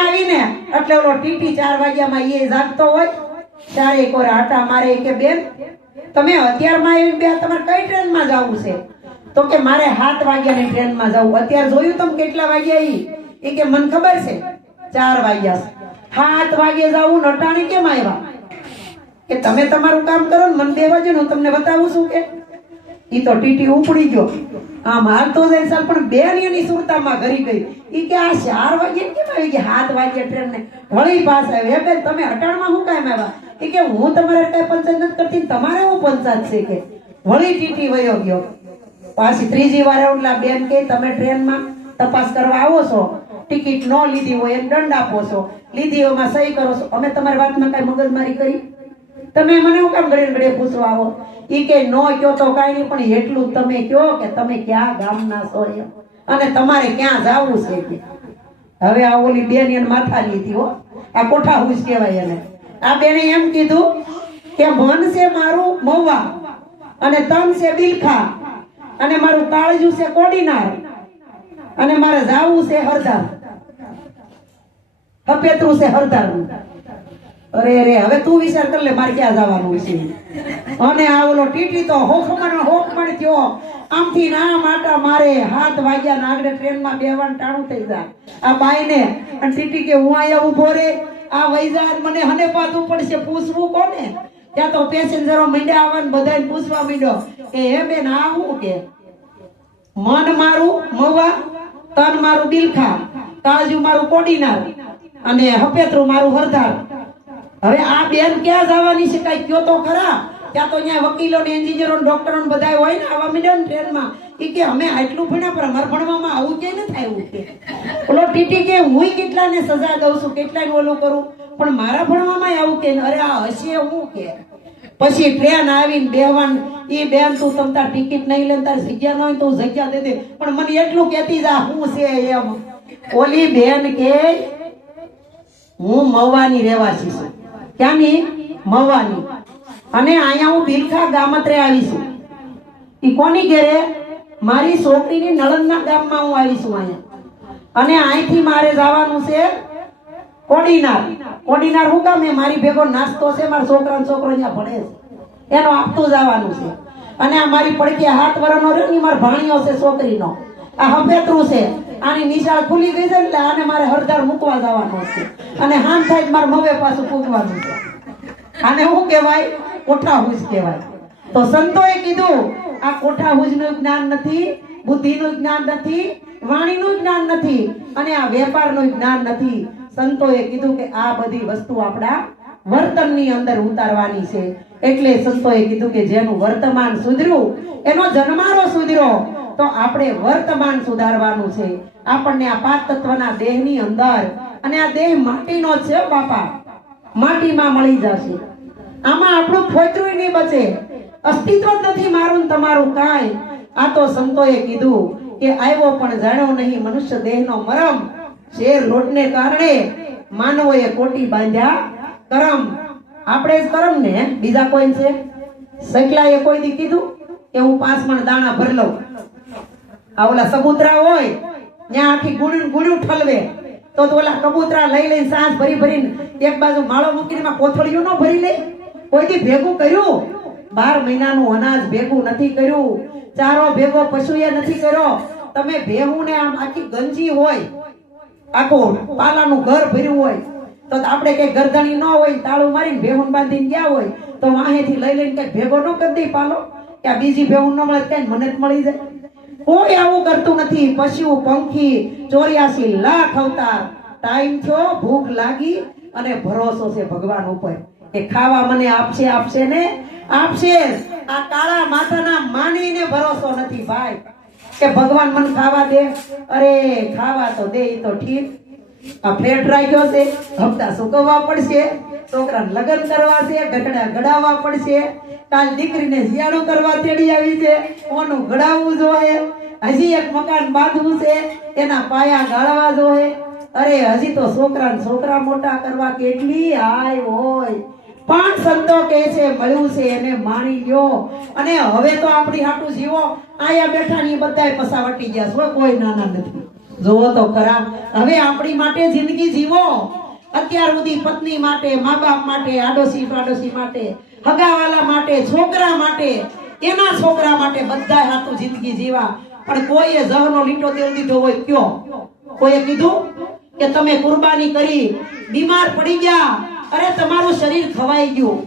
આવીને એટલે ઓલો ટીટી 4 વાગ્યામાં એ જાગતો હોય, ત્યારે કોઈ આટા મારે કે બેન તમે અત્યારમાં આવીને બે તમારે કઈ ટ્રેનમાં જવું છે? તો કે મારે 7 વાગ્યાની ટ્રેનમાં જવું. અત્યારે જોયું તમે કેટલા વાગ્યા એ કે મને ખબર છે 4 વાગ્યા છે. 7 વાગે જવું નટાણી કેમ આવ્યા? કે તમે તમારું કામ કરો ને મને 2 વાગે હું તમને બતાવું છું કે ઈ તો ટીટી ઉપડી ગયો આમ હાલતો જાય ચાલ, પણ બેન એની સુરતામાં ઘરી ગઈ. ઈ કે આ 4 વાગે કેમ આવી ગઈ? 7 વાગે ટ્રેન ને વળી પાસ આવી. હે બેન તમે અટાણમાં શું કામ આવ્યા? ઈ કે હું તમારે કઈ પંચાયત નથી કરતી, તમારે હું પંચાયત છે કે વળી ટીટી વયો ગયો. પાછી ત્રીજી વાર એટલે બેન કે તમે ટ્રેનમાં તપાસ કરવા આવો છો, ટિકિટ ન લીધી હોય એમ દંડ આપો છો, લીધી એમાં સહી કરો છો, અમે તમારી વાતમાં કઈ મગજમારી કરી? તમે મને હું કામ ઘડીએ ઘડીએ પૂછવા આવો? ઈ કે નો કયો તો કઈ નહીં, પણ એટલું તમે કયો કે તમે ક્યાં ગામના છો એમ, અને તમારે ક્યાં જાવું છે કે. હવે આ ઓલી બેન એને માથા લીધી હો, આ કોઠા હુસ કહેવાય એને. આ બેને એમ કીધું કે મન છે મારું મહુવા, અને તન છે બિલખા, અને મારું કાળજું છે કોડીનાર, અને મારે જાવું છે હરદાર, હપેતરું છે હરદાર. અરે રે હવે તું વિચાર કર લે મારે ક્યાં જવાનું છે. અને આ ઓલો ટીટી તો હોકમણ થયો, આમથી ના માટા મારે. 7 વાગ્યા ના આગળ ટ્રેનમાં બેવાનું ટાણું થઈ જાય. આ બાઈને અને ટીટી કે હું અહીંયા ઉભો રે, આ વૈજાર મને હને પાછું પડશે, પૂછવું કોને? ત્યાં તો પેસેન્જરો મીંડ્યા આવવાનું, બધાને પૂછવા માંડ્યો કે હે બેન આ હું કે મન મારું મહુવા, તન મારું બિલખા, કાળજુ મારું કોડીનાર, અને હપેતરું મારું હરદાર. હવે આ બેન ક્યાં જવાની છે કઈ કયો તો ખરા? ત્યાં તો અહીંયા વકીલો ને એન્જિનિયરો ને ડોક્ટરો ને બધા હોય ને આવા મીડિયા ટ્રેનમાં. ઈ કે અમે આટલું ભણ્યા પણ અમારે ભણવામાં આવું કે ન થાય. એવું કે ઓલો ટીટી કે હું કેટલાને સજા દઉં છું, કેટલાને ઓલું કરું, પણ મારા ભણવામાં આવું કે અરે આ હશે હું કે. પછી ટ્રેન આવીને બેહવાન, ઈ બેન તું તમ તાર ટિકિટ નહીં લે, તાર જગ્યા ન હોય તો જગ્યા દે દે, પણ મને એટલું કહેતી જા હું છે એમ. ઓલી બેન કે હું મહુવાની રહેવાસી છું. ક્યાંની? મહુવાની. અને અહીંયા હું બિલખા ગામત્રે આવીશું. ઈ કોની ઘેરે? મારી છોકરીની નળંદના ગામમાં હું આવીશું અહીંયા. અને અહીંથી મારે જવાનું છે કોડીનાર. કોડીનાર હું કામ? મારી ભેગો નાસ્તો છે, મારા છોકરો અહીંયા ભણે છે, એનો આપતું જવાનું છે. અને આ મારી પડખે 7 વર્ષનો રહ્યો ને મારો ભાણિયો છે છોકરીનો, આ હપેતરું છે. આની નિશાળ ખુલી ગઈ છે એટલે આને મારે હરદાર મૂકવા જવાનો છે, અને હામ થાય મારે મવે પાછું પૂગવાનું છે. આને શું કહેવાય? કોઠા હુજ કહેવાય. તો સંતોએ કીધું આ કોઠા હુજનું જ્ઞાન નથી, બુદ્ધિનું જ્ઞાન નથી, વાણીનું જ્ઞાન નથી, અને આ વેપારનું જ્ઞાન નથી. સંતોએ કીધું કે આ બધી વસ્તુ આપણા વર્તનની અંદર ઉતારવાની છે. એટલે સંતોએ કીધું કે જેનું વર્તમાન સુધર્યું એનો જન્મારો સુધર્યો. તો આપણે વર્તમાન સુધારવાનું છે. આપણને આ 5 તત્વના દેહની અંદર, અને આ દેહ માટીનો છે બાપા, માટીમાં મળી જશે. આમાં આપણું ફોતરું નહીં બચે, અસ્તિત્વ જ નથી મારું ને તમારું કાંઈ. આ તો સંતોએ કીધું કે આવ્યો પણ જાણ્યો નહીં મનુષ્ય દેહનો મરમ, શેર લોટને કારણે માનવોએ કોટી બાંધ્યા કરમ. આપણે જ કરમ ને, બીજા કોઈ છે? સકલાએ કોઈ દી કીધું કે હું 5 મણ દાણા ભર લઉં? આ ઓલા સબૂતરા હોય ત્યાં આખી ગુણ્યું ઠલવે, તો ઓલા કબૂતરા લઈ લઈને સાંજ ભરી ભરીને એક બાજુ માળો મૂકીને કોથળીઓ ન ભરી લે? કોઈ દી ભેગું કર્યું? 12 મહિનાનું અનાજ ભેગું નથી કર્યું, ચારો ભેગો પશુએ નથી કર્યો. તમે ભેહું ને આમ આખી ગંજી હોય, આખું પાલાનું ઘર ભર્યું હોય, તો આપણે કઈ ગરદણી ન હોય, તાળું મારીને ભેહું બાંધીને ગયા હોય, તો વાહેથી લઈ લઈને કઈ ભેગો ન કરી દે પાલો કે આ બીજી ભેહું ન મળે કઈ મને જ મળી જાય. કોઈ આવું કરતું નથી. પશુ પંખી 84 લાખ અવતાર, ટાઈમ થયો, ભૂખ લાગી, અને ભરોસો છે ભગવાન ઉપર કે ખાવા મને આપશે, આપશે ને આપશે. આ કાળા માથાના માનીને ભરોસો નથી ભાઈ કે ભગવાન મને ખાવા દે. અરે ખાવા તો દે તો ઠીક, આ ફ્લેટ રાખ્યો છે, હપ્તા ચૂકવવા પડશે, છોકરાને લગ્ન કરવા છે, ગઢડા ગડાવવા પડશે, કાલ દીકરીને શિયાળું કરવા તેડી આવી છે, ઓનું ગડાવવું જોઈએ, હજી એક મકાન બાંધવું છે, એના પાયા ગાળવા જોઈએ. અરે હજી તો છોકરા મોટા કરવા કેટલી આય હોય. પણ સંતો કહે છે મળ્યું છે એને માણી લ્યો. અને હવે તો આપણી હાટું જીવો. આયા બેઠા ની બધાય પસાવટી ગયા છો, કોઈ નાના નથી. જોવો તો ખરા, હવે આપણી માટે જિંદગી જીવો. અત્યાર સુધી પત્ની માટે, મા બાપ માટે, આડોશી પાડોશી માટે, હગાવાલા માટે, છોકરા માટે એના છોકરા માટે બધા હાથું જિંદગી જીવા, પણ કોઈએ ઝહરનો લીટો તેલ દીધો હોય કયો? કોઈએ કીધું કે તમે કુરબાની કરી, બીમાર પડી ગયા, અરે તમારું શરીર ખવાઈ ગયું,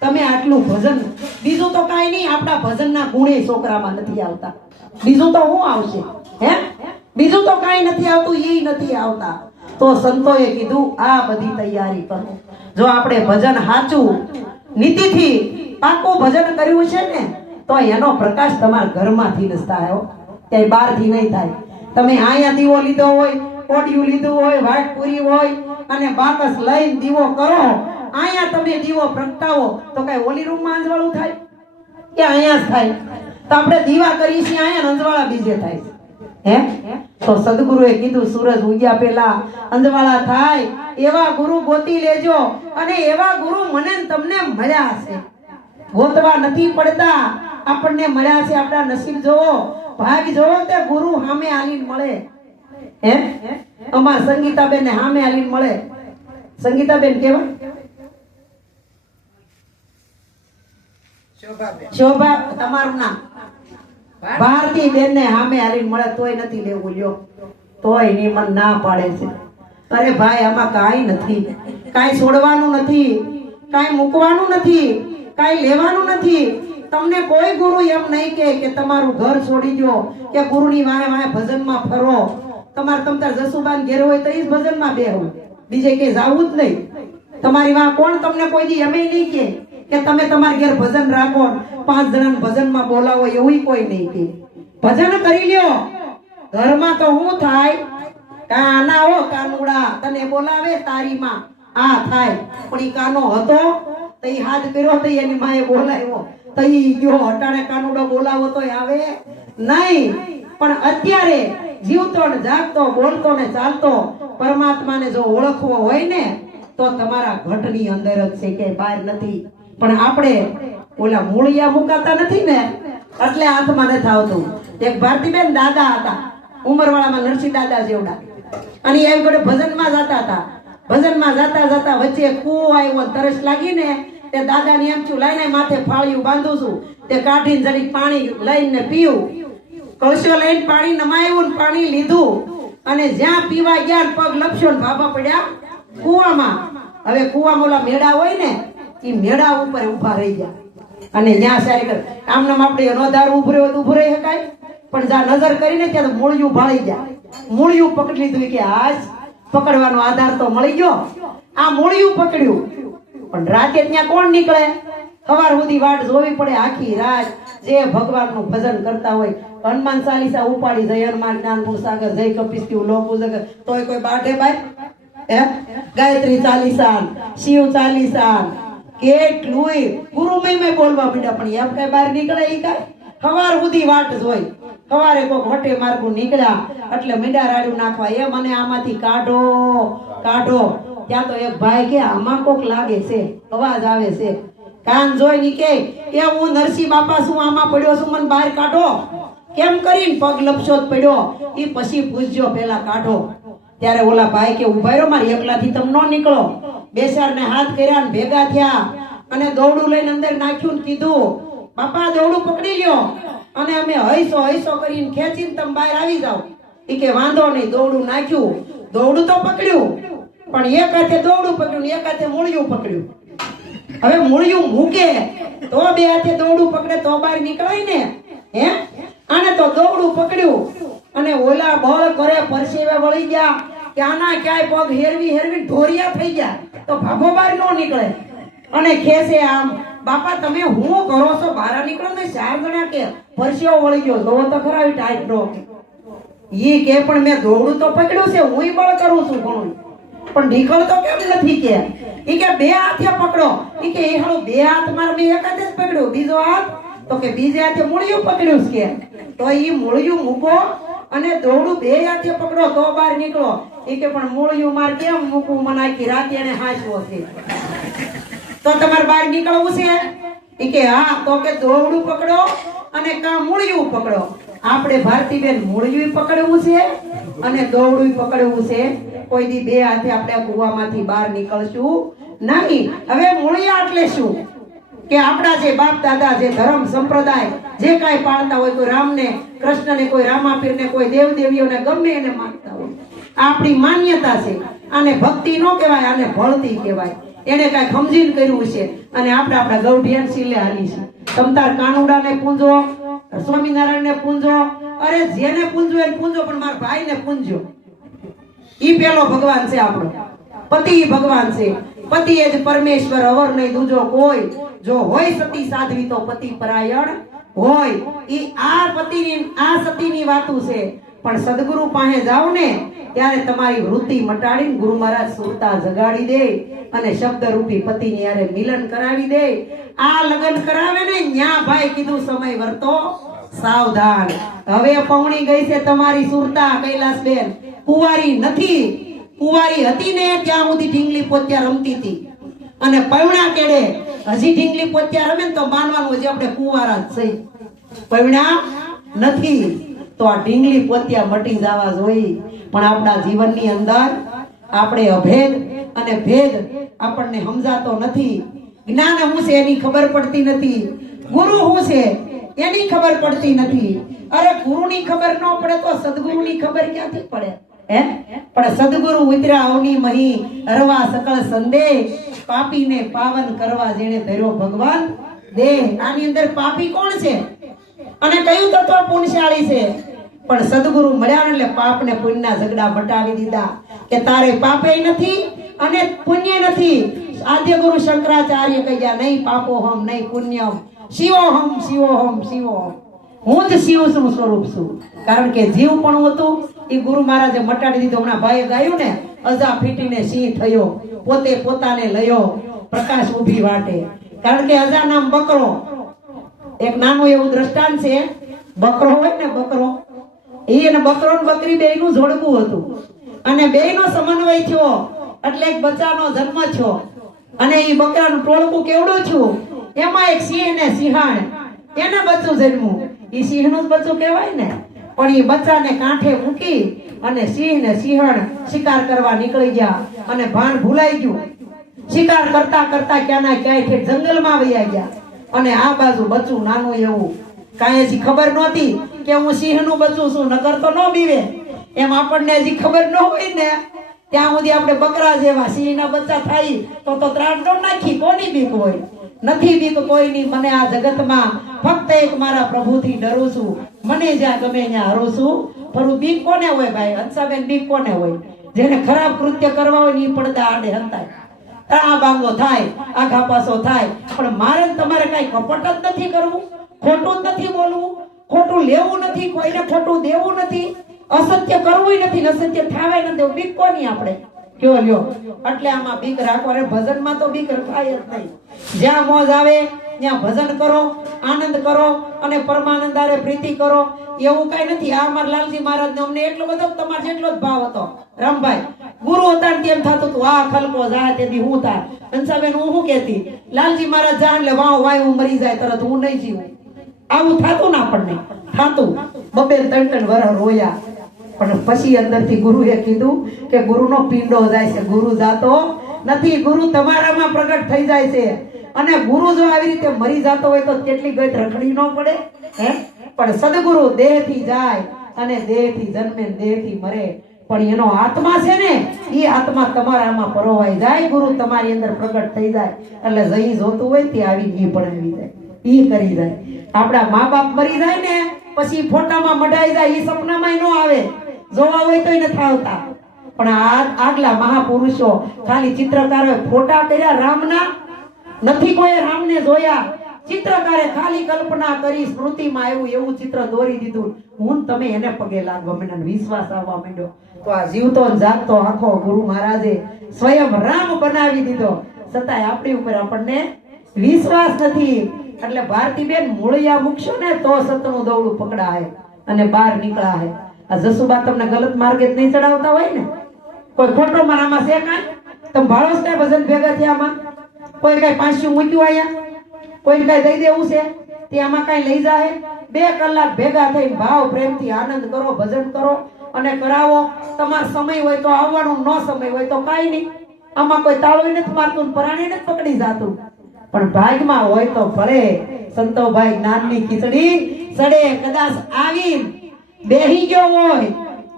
તમે આટલું ભજન, બીજું તો કાંઈ નહીં, આપણા ભજનના ગુણે છોકરામાં નથી આવતા, બીજું તો શું આવશે? હે, બીજું તો કાંઈ નથી આવતું, એ નથી આવતા. તો સંતોએ કીધું આ બધી તૈયારી કરો. જો આપણે ભજન સાચું નીતિથી પાકું ભજન કર્યું છે ને, તો એનો પ્રકાશ તમારા ઘરમાંથી જ થાય, ક્યાંય બહારથી નહીં થાય. તમે અહીંયા દીવો લીધો હોય, કોડિયું લીધું હોય, વાટ પૂરી હોય અને બાકસ લઈને દીવો કરો, અહીંયા તમે દીવો પ્રગટાવો તો કઈ ઓલી રૂમમાં અંજવાળું થાય કે અહીંયા જ થાય? તો આપણે દીવા કરીએ છીએ અહીંયા, અંજવાળા બીજે થાય. હે, તો સદગુરુએ કીધું સૂરજ ઉગ્યા પહેલા અંજવાળા થાય એવા ગુરુ ગોતી લેજો, અને એવા ગુરુ મને તમને મળ્યા છે, ગોતવા નથી પડતા, આપણને મળ્યા છે. આપણા નસીબ જોવો, ભાગ જોવો, તે ગુરુ સામે આલીને મળે. હે, અમાર સંગીતાબેન ને સામે આલીને મળે. સંગીતાબેન કેવા? શોભા તમારું નામ? ભારતી બેન ને સામે આલીને મળે તોય નથી લેવું, લ્યો તોય ની મન ના પાડે છે. અરે ભાઈ, આમાં કાંઈ નથી, કાંઈ છોડવાનું નથી, કાંઈ મૂકવાનું નથી, કાંઈ લેવાનું નથી. તમને કોઈ ગુરુ એમ નહીં કે તમારું ઘર છોડી દો, કે ગુરુની વાહે વાહે ભજનમાં ફરો. તમારે તમતાર જસુબાન ઘેર હોય તો એ જ ભજનમાં બેહો, બીજે કે જાવું જ નહીં. તમારી વાહ કોણ તમને કોઈ દી એમ નહીં કે તમે તમારા ઘેર ભજન રાખો, 5 જણાને ભજનમાં બોલાવો, એવું કોઈ નહીં કે. ભજન કરી લ્યો. ઘરમાં તો શું થાય? કાના હો કાનુડા, તને બોલાવે તારી માં આ થાય, પણ ઈ કાનો હતો તો ઈ હાથ કર્યો તો એની માએ બોલાવ્યો તો ઈ ગયો. અટાણે કાનુડો બોલાવો તો આવે નહીં. પણ અત્યારે જીવતો ને જાગતો, બોલતો ને ચાલતો પરમાત્માને જો ઓળખવો હોય ને, તો તમારા ઘટની અંદર જ છે, કે બહાર નથી. પણ આપણે ઓલા મૂળિયા મુકાતા નથી ને, એટલે હાથમાં નથી આવતું. એક ભારતીબેન દાદા હતા, ઉમરવાળામાં નરસિંહ દાદા જેવડા, અને એ જોડે ભજનમાં જતા હતા. ભજનમાં જતા જતા વચ્ચે કૂવો આવ્યો, તરસ લાગી ને, તે દાદાને એમ છું લઈને માથે ફાળિયું બાંધું છું, તે કાઢીને જરી પાણી લઈને પીવું. કળશો લઈને પાણી નમાયું, પાણી લીધું, અને જ્યાં પીવા ગયા પગ લપસ્યો ને ભાભા પડ્યા કૂવામાં. હવે કૂવામાં ઓલા મેળા હોય ને, એ મેળા ઉપર ઉભા રહી ગયા, અને ત્યાં સારી આમનામ આપણે નોધાર ઉભરે હોય તો ઉભું રહી શકાય, પણ જ્યાં નજર કરીને ત્યાં તો મૂળિયું ભાળી ગયા. મૂળિયું પકડી લીધું, કે આજ પકડવાનો આધાર તો મળી ગયો. આ મૂળિયું પકડ્યું, પણ રાતે ત્યાં કોણ નીકળે? સવાર સુધી વાટ જોવી પડે આખી રાત. જે ભગવાનનું ભજન કરતા હોય, હનુમાન ચાલીસા ઉપાડી જાય, હનુમાન જ્ઞાન ગુણ સાગર જય કપિસ્તી લોક ઉજગર, તોય કોઈ બાઢે બાય. ગાયત્રી ચાલીસા, શિવ ચાલીસા, કેટલું ગુરુમય બોલવા માંડ્યા, પણ એમ કઈ બહાર નીકળે? ઈ કઈ સવાર સુધી વાટ જોઈ. સવારે કોક વટે માર્ગું નીકળ્યા એટલે મીંડા રાડ્યું નાખવા, એ મને આમાંથી કાઢો કાઢો. ત્યાં તો એક ભાઈ કે આમાં કોક લાગે છે, અવાજ આવે છે. કાન જોઈ ની કે હું નરસિંહ બાપા છું, આમાં પડ્યો છું, મને બહાર કાઢો. કેમ કરીને પગ લપસો પડ્યો, એ પછી પૂછજો પેલા કાઢો. ત્યારે ઓલા ભાઈ કે ઉભા રહ્યો, મારી એકલાથી તમે ન નીકળો. બેસાડને હાથ કર્યા ને ભેગા થયા, અને દોરડું લઈને અંદર નાખ્યું ને કીધું, બાપા દોરડું પકડી લ્યો, અને અમે હૈસો હૈસો કરીને ખેંચીને તમે બહાર આવી જાઓ. એ કે વાંધો નહીં. દોરડું નાખ્યું, દોરડું તો પકડ્યું, પણ એક હાથે દોરડું પકડ્યું ને એક હાથે મૂળિયું પકડ્યું. હવે મૂળિયું મૂકે તો બે હાથે દોરડું પકડે તો બહાર નીકળાય ને. હે, આને તો દોરડું પકડ્યું, અને ઓલા બળ કરે, પરસેવે વળી ગયા, ક્યાંના ક્યાંય પગ હેરવી હેરવી ઢોરિયા થઈ ગયા, તો ભાભો બહાર ન નીકળે. અને ખેસે આમ, બાપા તમે હું કરો છો, બહાર નીકળો ને. 4 જણા કે પરસેવો વળી ગયો, જોવો તો ખરા ટાઈટ નો. ઈ કે પણ મેં દોરડું તો પકડ્યું છે, હું બળ કરું છું ઘણું, પણ નીકળતો કેમ નથી? કે ઈ કે 2 હાથે પકડો. ઈ કે એ હાલો 2 હાથ માર મેં એક હાથે જ પકડ્યો, બીજો હાથ તો કે બીજે હાથે મૂળિયું પકડ્યું છે. તો ઈ મૂળિયું મૂકો અને દોરડું 2 હાથે પકડો તો બહાર નીકળો. ઈ કે પણ મૂળિયું માર કેમ મૂકવું? મને આખી રાત એને હાંચવો છે, તો તમારે બહાર નીકળવું છે? ઈ કે હા. તો કે દોરડું પકડો અને કા મૂળિયું પકડો. આપણે ભારતીબેન મૂળિયું પકડવું છે અને દોરડું પકડવું છે. કોઈ દી 2 હાથે આપણે કુવામાંથી બહાર નીકળશું નહીં. હવે મૂળિયા એટલે શું? કે આપણા જે બાપ દાદા જે ધર્મ સંપ્રદાય જે કાંઈ પાળતા હોય, કોઈ રામને કૃષ્ણને, કોઈ રામાપીરને, કોઈ દેવ દેવીઓને ગમે એને માનતા હોય, આપણી માન્યતા છે. આને ભક્તિ નો કહેવાય, આને ભળતી કહેવાય. એને કાંઈ સમજીને કર્યું છે અને આપણે આપણા ગૌઢિયાન સિલે હાલી છે. તમતાર કાનુડાને પૂંજો, સ્વામિનારાયણને પૂંજો, અરે જેને પૂંજો એને પૂંજો, પણ મારા ભાઈને પૂંજો. ઈ પેલો ભગવાન છે આપણો, પતિ ભગવાન છે. પતિ એ જ પરમેશ્વર, અવર નહીં દૂજો કોઈ. જો હોય સતી સાધ્વી તો પતિ પરાયણ હોય. ઈ આ પતિની, આ સતીની વાતું છે. પણ સદગુરુ પાસે જાવ ને ત્યારે તમારી વૃત્તિ મટાડીને ગુરુ મહારાજ સુરતા જગાડી દે અને શબ્દ રૂપી પતિની હારે મિલન કરાવી દે. આ લગ્ન કરાવે ને ન્યા ભાઈ કીધું સમય વર્તો સાવધાન. હવે પૌણી ગઈ છે તમારી સુરતા કૈલાસબેન. કુંવારી નથી, કુંવારી હતી ને ત્યાં સુધી ઢીંગલી પોત્યા રમતી હતી, અને પૈણા કેડે હજી ઢીંગલી પોત્યા રમે ને તો માનવાનું હજી આપણે કુંવારા જ છે. પૈણા નથી તો આ ઢીંગલી પોત્યા મટી જવા જોઈએ. પણ આપણા જીવનની અંદર આપણે અભેદ અને ભેદ આપણને સમજાતો નથી. જ્ઞાન શું છે એની ખબર પડતી નથી, ગુરુ શું છે એની ખબર પડતી નથી. અરે ગુરુની ખબર ન પડે તો સદગુરુની ખબર ક્યાંથી પડે? પણ સદગુરુ ઉતર્યા અવની મહી, હરવા સકળ સંદેહ, પાપીને પાવન કરવા જેણે ધર્યો ભગવાન દેહ. આની અંદર પાપી કોણ છે અને કયું તત્વ પુણ્યશાળી છે? પણ સદગુરુ મળ્યા એટલે પાપને પુણ્યના ઝઘડા બટાવી દીધા કે તારે પાપે નથી અને પુણ્ય નથી. આદ્ય ગુરુ શંકરાચાર્ય કહ્યા, નહીં પાપોહમ નહીં પુણ્યમ, શિવોહમ શિવોહમ શિવોહમ. હું જ શિવ છું, સ્વરૂપ છું. કારણ કે જીવ પણ હતું એ ગુરુ મહારાજે મટાડી દીધો. હમણાં ભાઈએ ગાયું ને, અજા ફીટીને સિંહ થયો, પોતે પોતાને લયો, પ્રકાશ ઉભી વાટે. કારણ કે અજા નામ બકરો. એક નાનું એવું દ્રષ્ટાંત છે. બકરો હોય ને, બકરો, એ અને બકરો ને બકરી બે નું જોડકું હતું અને બે નો સમન્વય થયો એટલે એક બચ્ચાનો જન્મ થયો. અને એ બકરાનું ટોળકું કેવડું થયું, એમાં એક સિંહ ને સિંહાણ એને બચ્ચું જન્મ્યું. એ સિંહ નું બચ્ચું કહેવાય ને. પણ એ બચ્ચાને કાંઠે મૂકી અને સિંહ ને સિંહણ શિકાર કરવા નીકળી ગયા અને ભાન ભૂલાઈ ગયું. શિકાર કરતા કરતા ક્યાંના ક્યાંય ઠેઠ જંગલમાં વયા ગયા. અને આ બાજુ બચ્ચું નાનું એવું, કાંઈ હજી ખબર નહોતી કે હું સિંહ નું બચ્ચું છું, નકર તો ન બીવે. એમ આપણને હજી ખબર ન હોય ને ત્યાં સુધી આપણે બકરા જેવા સિંહ ના બચ્ચા થાય તો ત્રાટ ન નાખી. કોની બીક હોય? નથી બીક કોઈની. મને આ જગતમાં ફક્ત એક મારા પ્રભુથી ડરું છું. મને જ્યાં ગમે ત્યાં હરું છું. પણ બીક કોને હોય ભાઈ? હંસાબેન, બીક કોને હોય? જેને ખરાબ કૃત્ય કરવા હોય ને એ પડદા આડે હંતાય, આ બાંગો થાય, આઘા પાસો થાય. પણ મારે તમારે કઈ કપટ જ નથી કરવું, ખોટું જ નથી બોલવું, ખોટું લેવું નથી, કોઈને ખોટું દેવું નથી, અસત્ય કરવું નથી, અસત્ય થાવાય નથી દેવું. બીક કોની આપણે? કયો લ્યો? એટલે આમાં બીક રાખો. અરે ભજનમાં તો બીક રખાય જ નહીં. જ્યાં મોજ આવે ત્યાં ભજન કરો, આનંદ કરો અને પરમાનંદારે પ્રીતિ કરો. એવું કઈ નથી. આ અમારા લાલજી મહારાજ ને અમને એટલો બધો તમારે જેટલો જ ભાવ હતો. રામભાઈ ગુરુ હતા ને તેમ થતું હતું, આ ખલકો જાય તેથી હું થાય. હંસાબેન હું શું કેતી, લાલજી મહારાજ જાય એટલે વાવ વાય હું મરી જાય તરત, હું નહીં જીવું. આવું થતું ને આપણને થતું. 2-3 વર્ષ રોયા. પણ પછી અંદરથી ગુરુએ કીધું કે ગુરુનો પિંડો જાય છે, ગુરુ જાતો નથી. ગુરુ તમારામાં પ્રગટ થઈ જાય છે. અને ગુરુ જો આવી રીતે મરી જતો હોય તો કેટલી ગઈ રખડી ન પડે? પણ સદગુરુ દેહથી જાય અને દેહથી જન્મે, દેહથી મરે. પણ એનો આત્મા છે ને, એ આત્મા તમારામાં પરોવાઈ જાય. ગુરુ તમારી અંદર પ્રગટ થઈ જાય એટલે જઈ જોતું હોય તે આવી ગઈ ભણાવી જાય, ઈ કરી જાય. આપણા મા બાપ મરી જાય ને પછી ફોટામાં મઢાઈ જાય, ઈ સપનામાં ન આવે. જોવા હોય તો નથી આવતા. પણ આગલા મહાપુરુષો ખાલી ચિત્રકારોએ ફોટા કર્યા રામના, નથી કોઈ રામને જોયા. ચિત્રકારે ખાલી કલ્પના કરી, સ્મૃતિમાં આવ્યું એવું ચિત્ર દોરી દીધું. હું તમે એને પગે લાગવા માંડ્યા, વિશ્વાસ આવવા માંડ્યો. તો આ જીવતો જાગતો આખો ગુરુ મહારાજે સ્વયં રામ બનાવી દીધો. છતાંય આપણી ઉપર આપણને વિશ્વાસ નથી. એટલે ભારતીબેન મૂળિયા મૂકશો ને તો સતનું દોડું પકડાય અને બહાર નીકળાય. આ જસુબા તમને ગલત માર્ગે નહીં ચડાવતા હોય ને, કોઈ ખોટો મારામાં છે કાંઈ? તમે ભાળો કઈ ભજન ભેગા થયામાં? કોઈ કઈ 500 મૂક્યું આયા? કોઈ કઈ દઈ દેવું છે તે આમાં કઈ લઈ જાય? 2 કલાક ભેગા થઈ ભાવ પ્રેમથી આનંદ કરો, ભજન કરો અને કરાવો. તમારો સમય હોય તો આવવાનું, ન સમય હોય તો કાઈ નહીં. આમાં કોઈ તાળું નથી મારતું, પરાણે નથી પકડી જાતું. પણ ભાગમાં હોય તો ભલે સંતોભાઈ જ્ઞાનની ખીચડી સડે કદાચ આવી બેહી ગયો હોય,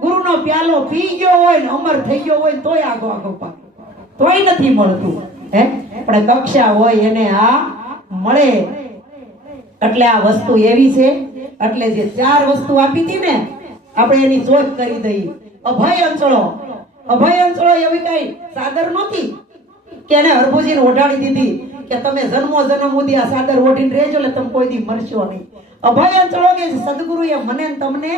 ગુરુનો પ્યાલો પી ગયો હોય ને અમર થઈ ગયો હોય તોય આગો પાક તોય નથી મળતું. હે પણ કક્ષા હોય એને આ મળે. એટલે આ વસ્તુ એવી છે. એટલે જે 4 વસ્તુ આપી હતી ને આપણે એની શોધ કરી દઈએ. અભય અંચળો એવી કઈ સાદર નહોતી કે એને હરભુજીને ઓઢાડી દીધી કે તમે જન્મો જન્મ સુધી આ સાદર ઓઢીને રહેજો એટલે તમે કોઈ દી મરશો નહીં. અભય અંચળો કે સદગુરુએ મને તમને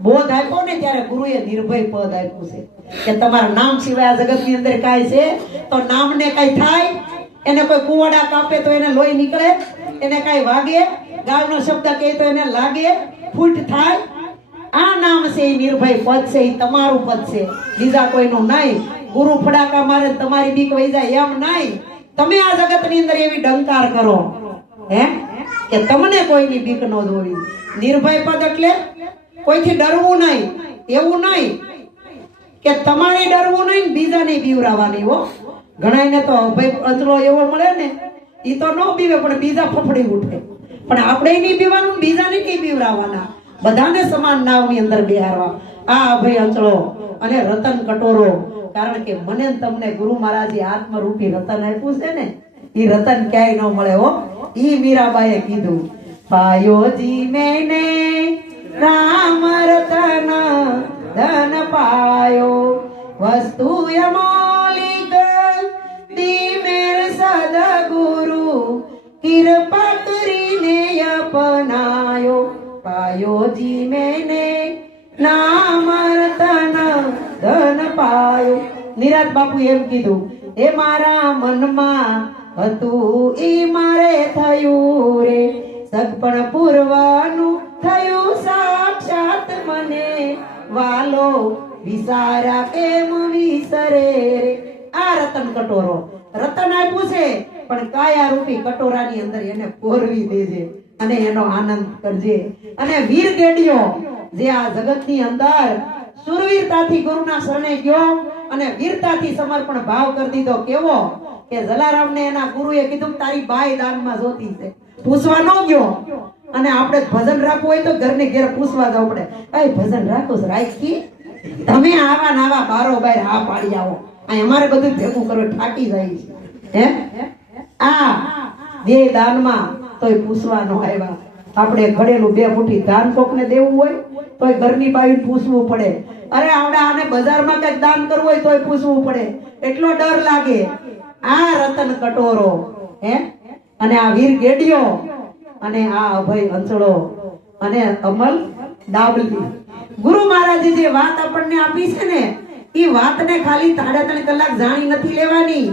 બોધ આપ્યો ને ત્યારે ગુરુએ નિર્ભય પદ આપ્યું છે કે તમારા નામ સિવાય આ જગતની અંદર કાંઈ છે તો નામને કઈ થાય, એને કોઈ કુવાડા કાપે તો એને લોહી નીકળે, એને કઈ વાગે, ગાળનો શબ્દ કહે તો એને લાગે, ફૂટ થાય. આ નામ છે એ નિર્ભય પદ છે, એ તમારું પદ છે, બીજા કોઈનું નહીં. ગુરુ ફડાકા મારે તમારી બીક વહી જાય એમ નહીં. તમે આ જગતની અંદર એવી ડંકાર કરો હે કે તમને કોઈની બીક ન જોવી. નિર્ભય પદ એટલે કોઈથી ડરવું નહીં, એવું નહીં કે તમારે ડરવું નહીં ને બીજાને બીવરાવાની. હો ઘણાને તો અભય અંચળો એવો મળે ને એ તો ન બીવે પણ બીજા ફફડી ઉઠે. પણ આપણે નહીં બીવાનું, બીજાને નહીં બીવરાવાના, બધાને સમાન નાવની અંદર બેહારવા. આ અભય અંચળો અને રતન કટોરો. કારણ કે મને તમને ગુરુ મહારાજે આત્મરૂપી રતન આપ્યું છે ને એ રતન ક્યાંય ન મળે. હો ઈ મીરાબાઈએ કીધું, પાયોજી મેને રામ રતન ધન પાયો, વસ્તુ અમોલિક દી મેર સદગુરુ, કૃપા કરીને અપનાયો. પાયોજી મેને નામ રતન ધન પાયો. નિરાત બાપુ એમ કીધું, એ મારા મનમાં હતું ઈ મારે થયું રે, સગપણ પૂરવાનું થયું સાક્ષાત મને, વાલો વિસારા કેમ વિસરે રે. આ રતન કટોરો રતન આપ્યું છે પણ કાયા રૂપી કટોરાની અંદર એને પોરવી દેજે અને એનો આનંદ કરજે. અને વીર ગેડિયો જે આ જગતની અંદર સુરવીરતાથી ગુરુના શરણે ગયો અને વીરતાથી સમર્પણ ભાવ કરી દીધો. કેવો કે જલારામને એના ગુરુએ કીધું તારી બાઈ દાનમાં જોતી છે, પૂછવા ન ગયો. અને આપણે ભજન રાખવું હોય તો ઘરને ઘેર પૂછવા જવું પડે, કઈ ભજન રાખો રાખી તમે આવા નાવા બારોબાર હા પાડી આવો, અહીં અમારે બધું ભેગું કરવું થાકી જાય છે. હે આ બે દાનમાં તોય પૂછવા ન આવ્યા. આપણે ઘડેલું 2 ફૂટી ધાન કોકને દેવું હોય તોય ઘરની બાયું પૂછવું પડે. અરે આવડા આને બજારમાં કઈક દાન કરવું હોય તોય પૂછવું પડે, એટલો ડર લાગે. આ રતન કટોરો હે અને આ વીર ગેડિયો અને આ અભય અંચળો અને અમલ ડાબલી. ગુરુ મહારાજે જે વાત આપણને આપી છે ને એ વાતને ખાલી 3.5 કલાક જાણી નથી લેવાની.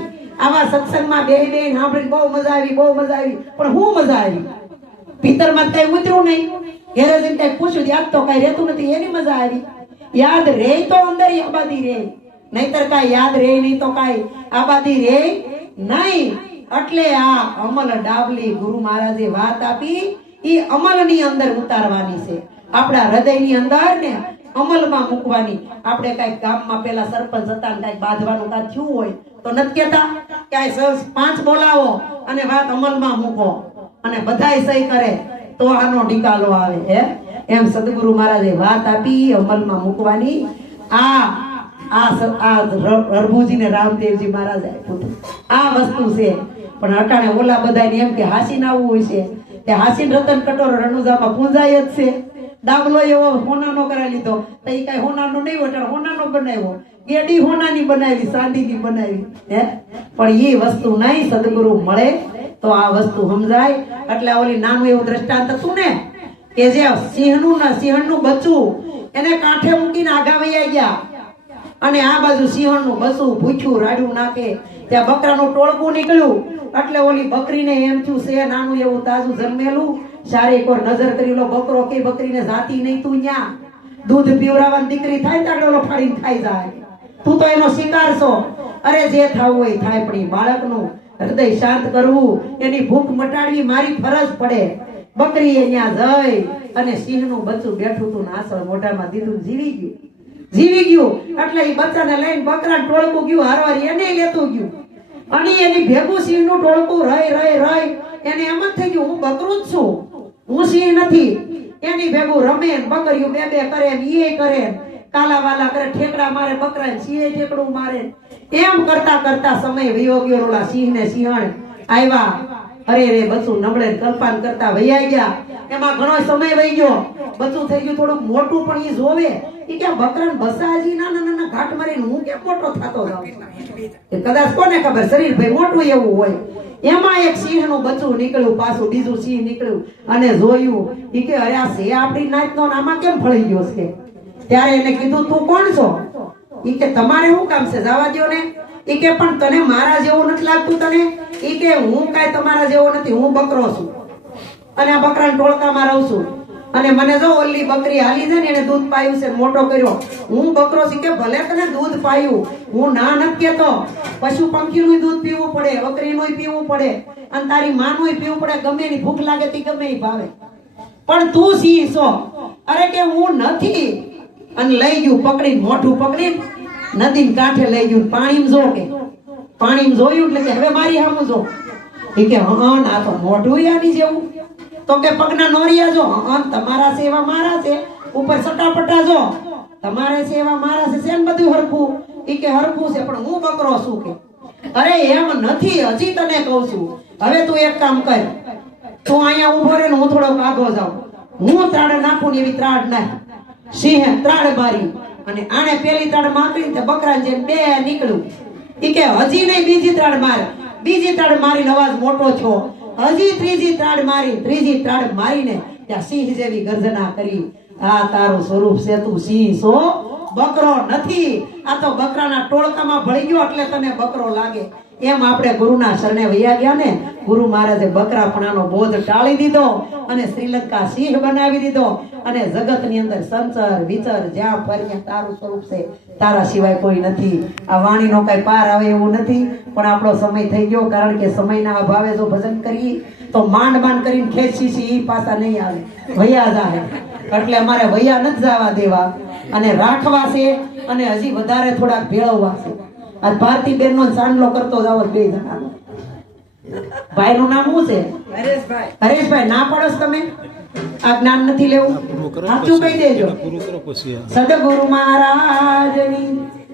આવા સત્સંગમાં બે સાંભળી બહુ મજા આવી, બહુ મજા આવી. પણ હું મજા આવી? ભીતરમાં કઈ ઉતર્યું નહીં, ઘેરે જઈને કઈ પૂછ્યું યાદ તો કઈ રહેતું નથી, એની મજા આવી. યાદ રે તો અંદર આબાદી રે, નહીતર કઈ યાદ રે નહીં તો કઈ આબાદી રે નહીં. એટલે આ અમલ ડાબલી ગુરુ મહારાજે વાત આપી એ અમલની અંદર ઉતારવાની છે, આપણા હૃદયની અંદર ને અમલમાં મૂકવાની. આપણે કઈ ગામમાં પેલા સરપંચ હતા ને કઈ બાંધવાનું કાંઈ થયું હોય તો નથી કેતા કે 5 બોલાવો અને વાત અમલમાં મૂકો અને બધાય સહી કરે તો આનો નિકાલો આવે. હે એમ સદગુરુ મહારાજે વાત આપી અમલમાં મૂકવાની. હરભુજી ને રામદેવજી મહારાજે આપ્યું આ વસ્તુ છે. પણ અટાણે ઓલા બધાને એમ કે હાસીને આવવું હોય છે તે હાસીન રતન કટોરો રણુજામાં પૂંજાય જ છે. ડાબલો એવો હોનાનો કરાવી લીધો તો એ કઈ હોનાનો નહીં હોય, હોનાનો બનાવ્યો, ગેડી હોનાની બનાવી, ચાંદીની બનાવી. હે પણ એ વસ્તુ નહીં, સદગુરુ મળે તો આ વસ્તુ સમજાય. એટલે ઓલી નાનું એવું દ્રષ્ટાંત હતું ને કે જે સિંહણનું બચ્ચું એને કાંઠે મૂકીને આગા વૈયા ગયા અને આ બાજુ સિંહણનું બચ્ચું ભૂખ્યું રાડ્યું નાખે, ત્યાં બકરાનું ટોળકું નીકળ્યું. એટલે ઓલી બકરીને એમ થયું છે નાનું એવું તાજું જન્મેલું, સારી એક નજર કરી લો બકરો કે બકરીને જાતી નહીં, તું ન્યા દૂધ પીવરાવાની દીકરી થાય તાગડોલો ફાડીને ખાઈ જાય, તું તો એનો શિકાર છો. અરે જે થવું હોય થાય, પણ બાળકનું હૃદય શાંત કરવું, એની ભૂખ મટાડવી મારી ફરજ પડે. બકરી અહીંયા જઈ અને સિંહનું બચ્ચું બેઠું હતું ને આસળ મોઢામાં દીધું, જીવી ગયું. એટલે એ બચ્ચાને લઈને બકરા ટોળકું ગયું, હારવાર એને લેતું ગયું અને એની ભેગું સિંહનું ટોળકું રહી એને એમ જ થઈ ગયું હું બકરું જ છું, હું સિંહ નથી. એની ભેગું રમે ને બકરીઓ બે કરે ને ઈ કરે, કાલા વાલા કરે, ઠેકડા મારે બકરા ને સિંહે ઠેકડું મારે. એમ કરતા કરતા સમય વયો ગયો. ઓલા સિંહ ને સિંહણ આવ્યા, અરે રે બચ્ચું નબળે કલ્પાન કરતા વૈયા ગયા. એમાં ઘણો સમય વહી ગયો, બચ્ચું થઈ ગયું થોડુંક મોટું, પણ ઈ જોવે ઈ કે બકરાને બસાજી નાના ઘાટ મારીને હું કેમ મોટો થતો જાઉં. એ કદાચ કોને ખબર, શરીર ભાઈ મોટું એવું હોય. એમાં એક સિંહનું બચ્ચું નીકળ્યું, પાછું બીજું સિંહ નીકળ્યું અને જોયું ઈ કે અરે આ છે આપણી નાતનો, આમાં કેમ ફળી ગયો છે. ત્યારે એને કીધું તું કોણ છો? ઈ કે તમારે શું કામ છે, જવા દ્યો ને. ઈ કે પણ તને મારા જેવું નથી લાગતું તને? ઈ કે હું કાંઈ તમારા જેવો નથી, હું બકરો છું અને આ બકરાના ટોળકામાં રહું છું. અને મને જો ઓલી બકરી હાલી છે ને એને દૂધ પાયું છે, મોટો કર્યો. હું બકરો છું કે ભલે તને દૂધ પાયું, હું ના નથી કેતો. પશુ પંખીનું દૂધ પીવું પડે, બકરીનું પીવું પડે અને તારી માનું પીવું પડે. ગમે એની ભૂખ લાગે તે ગમે એ ભાવે, પણ તું સિંહ છો. અરે કે હું નથી. અને લઈ ગયું પકડી, મોઢું પકડી નદી કાંઠે લઈ ગયું. પાણીમાં જો કે પાણીમાં જોયું એટલે કે હવે મારી સામું જો. એ કે હા ના તો મોઢું યાની જેવું. તો કે પગના નોરિયા જો, હા તમારા સેવા મારા છે. ઉપર સટાપટા જો, તમારે સેવા મારા છે. શેન બધું હરખું? ઈ કે હરખું છે પણ હું બકરો છું કે. અરે એમ નથી, હજી તને કહું છું. હવે તું એક કામ કર, તું અહીંયા ઉભો રહે ને હું થોડોક આગો જાઉં. હું ત્રાડ નાખું ને એવી ત્રાડ નાખ. સિંહે ત્રાડ મારી અને આને પેલી ત્રાડ મારી ને બકરા જેમ બે નીકળ્યું. ઈ કે હજી નહીં, બીજી ત્રાડ માર. બીજી ત્રાડ મારીને અવાજ મોટો છો. હજી ત્રીજી ત્રાડ મારી. ત્રીજી ત્રાડ મારીને ત્યાં સિંહ જેવી ગર્જના કરી. આ તારું સ્વરૂપ છે, તું સિંહ છો, બકરો નથી. આ તો બકરાના ટોળકામાં ભળી ગયો એટલે તને બકરો લાગે. એમ આપણે ગુરુના શરણે વૈયા ગયા ને, ગુરુ મહારાજે બકરાપણાનો બોધ ટાળી દીધો અને શ્રીલંકા સિંહ બનાવી દીધો. અને જગતની અંદર સંચર વિચર જ્યાં ફરીએ તારું સ્વરૂપ છે, તારા સિવાય કોઈ નથી. આ વાણીનો કઈ પાર આવે એવું નથી. પણ આપણો સમય થઈ ગયો, કારણ કે સમયના અભાવે જો ભજન કરીએ તો માંડ કરીને ખેંચી ઈ પાછા નહીં આવે, વૈયા જાય. એટલે અમારે વૈયા નથી જવા દેવા અને રાખવા છે અને હજી વધારે થોડાક ભેળવવા છે. આ ભારતીબેન નો ચાંદલો કરતો જાવ બે જણાનો. ભાઈ નું નામ શું છે? હરેશભાઈ. હરેશભાઈ ના પડોશ તમે? આ જ્ઞાન નથી લેવું, સાચું કહી દેજો. સદગુરુ મહારાજની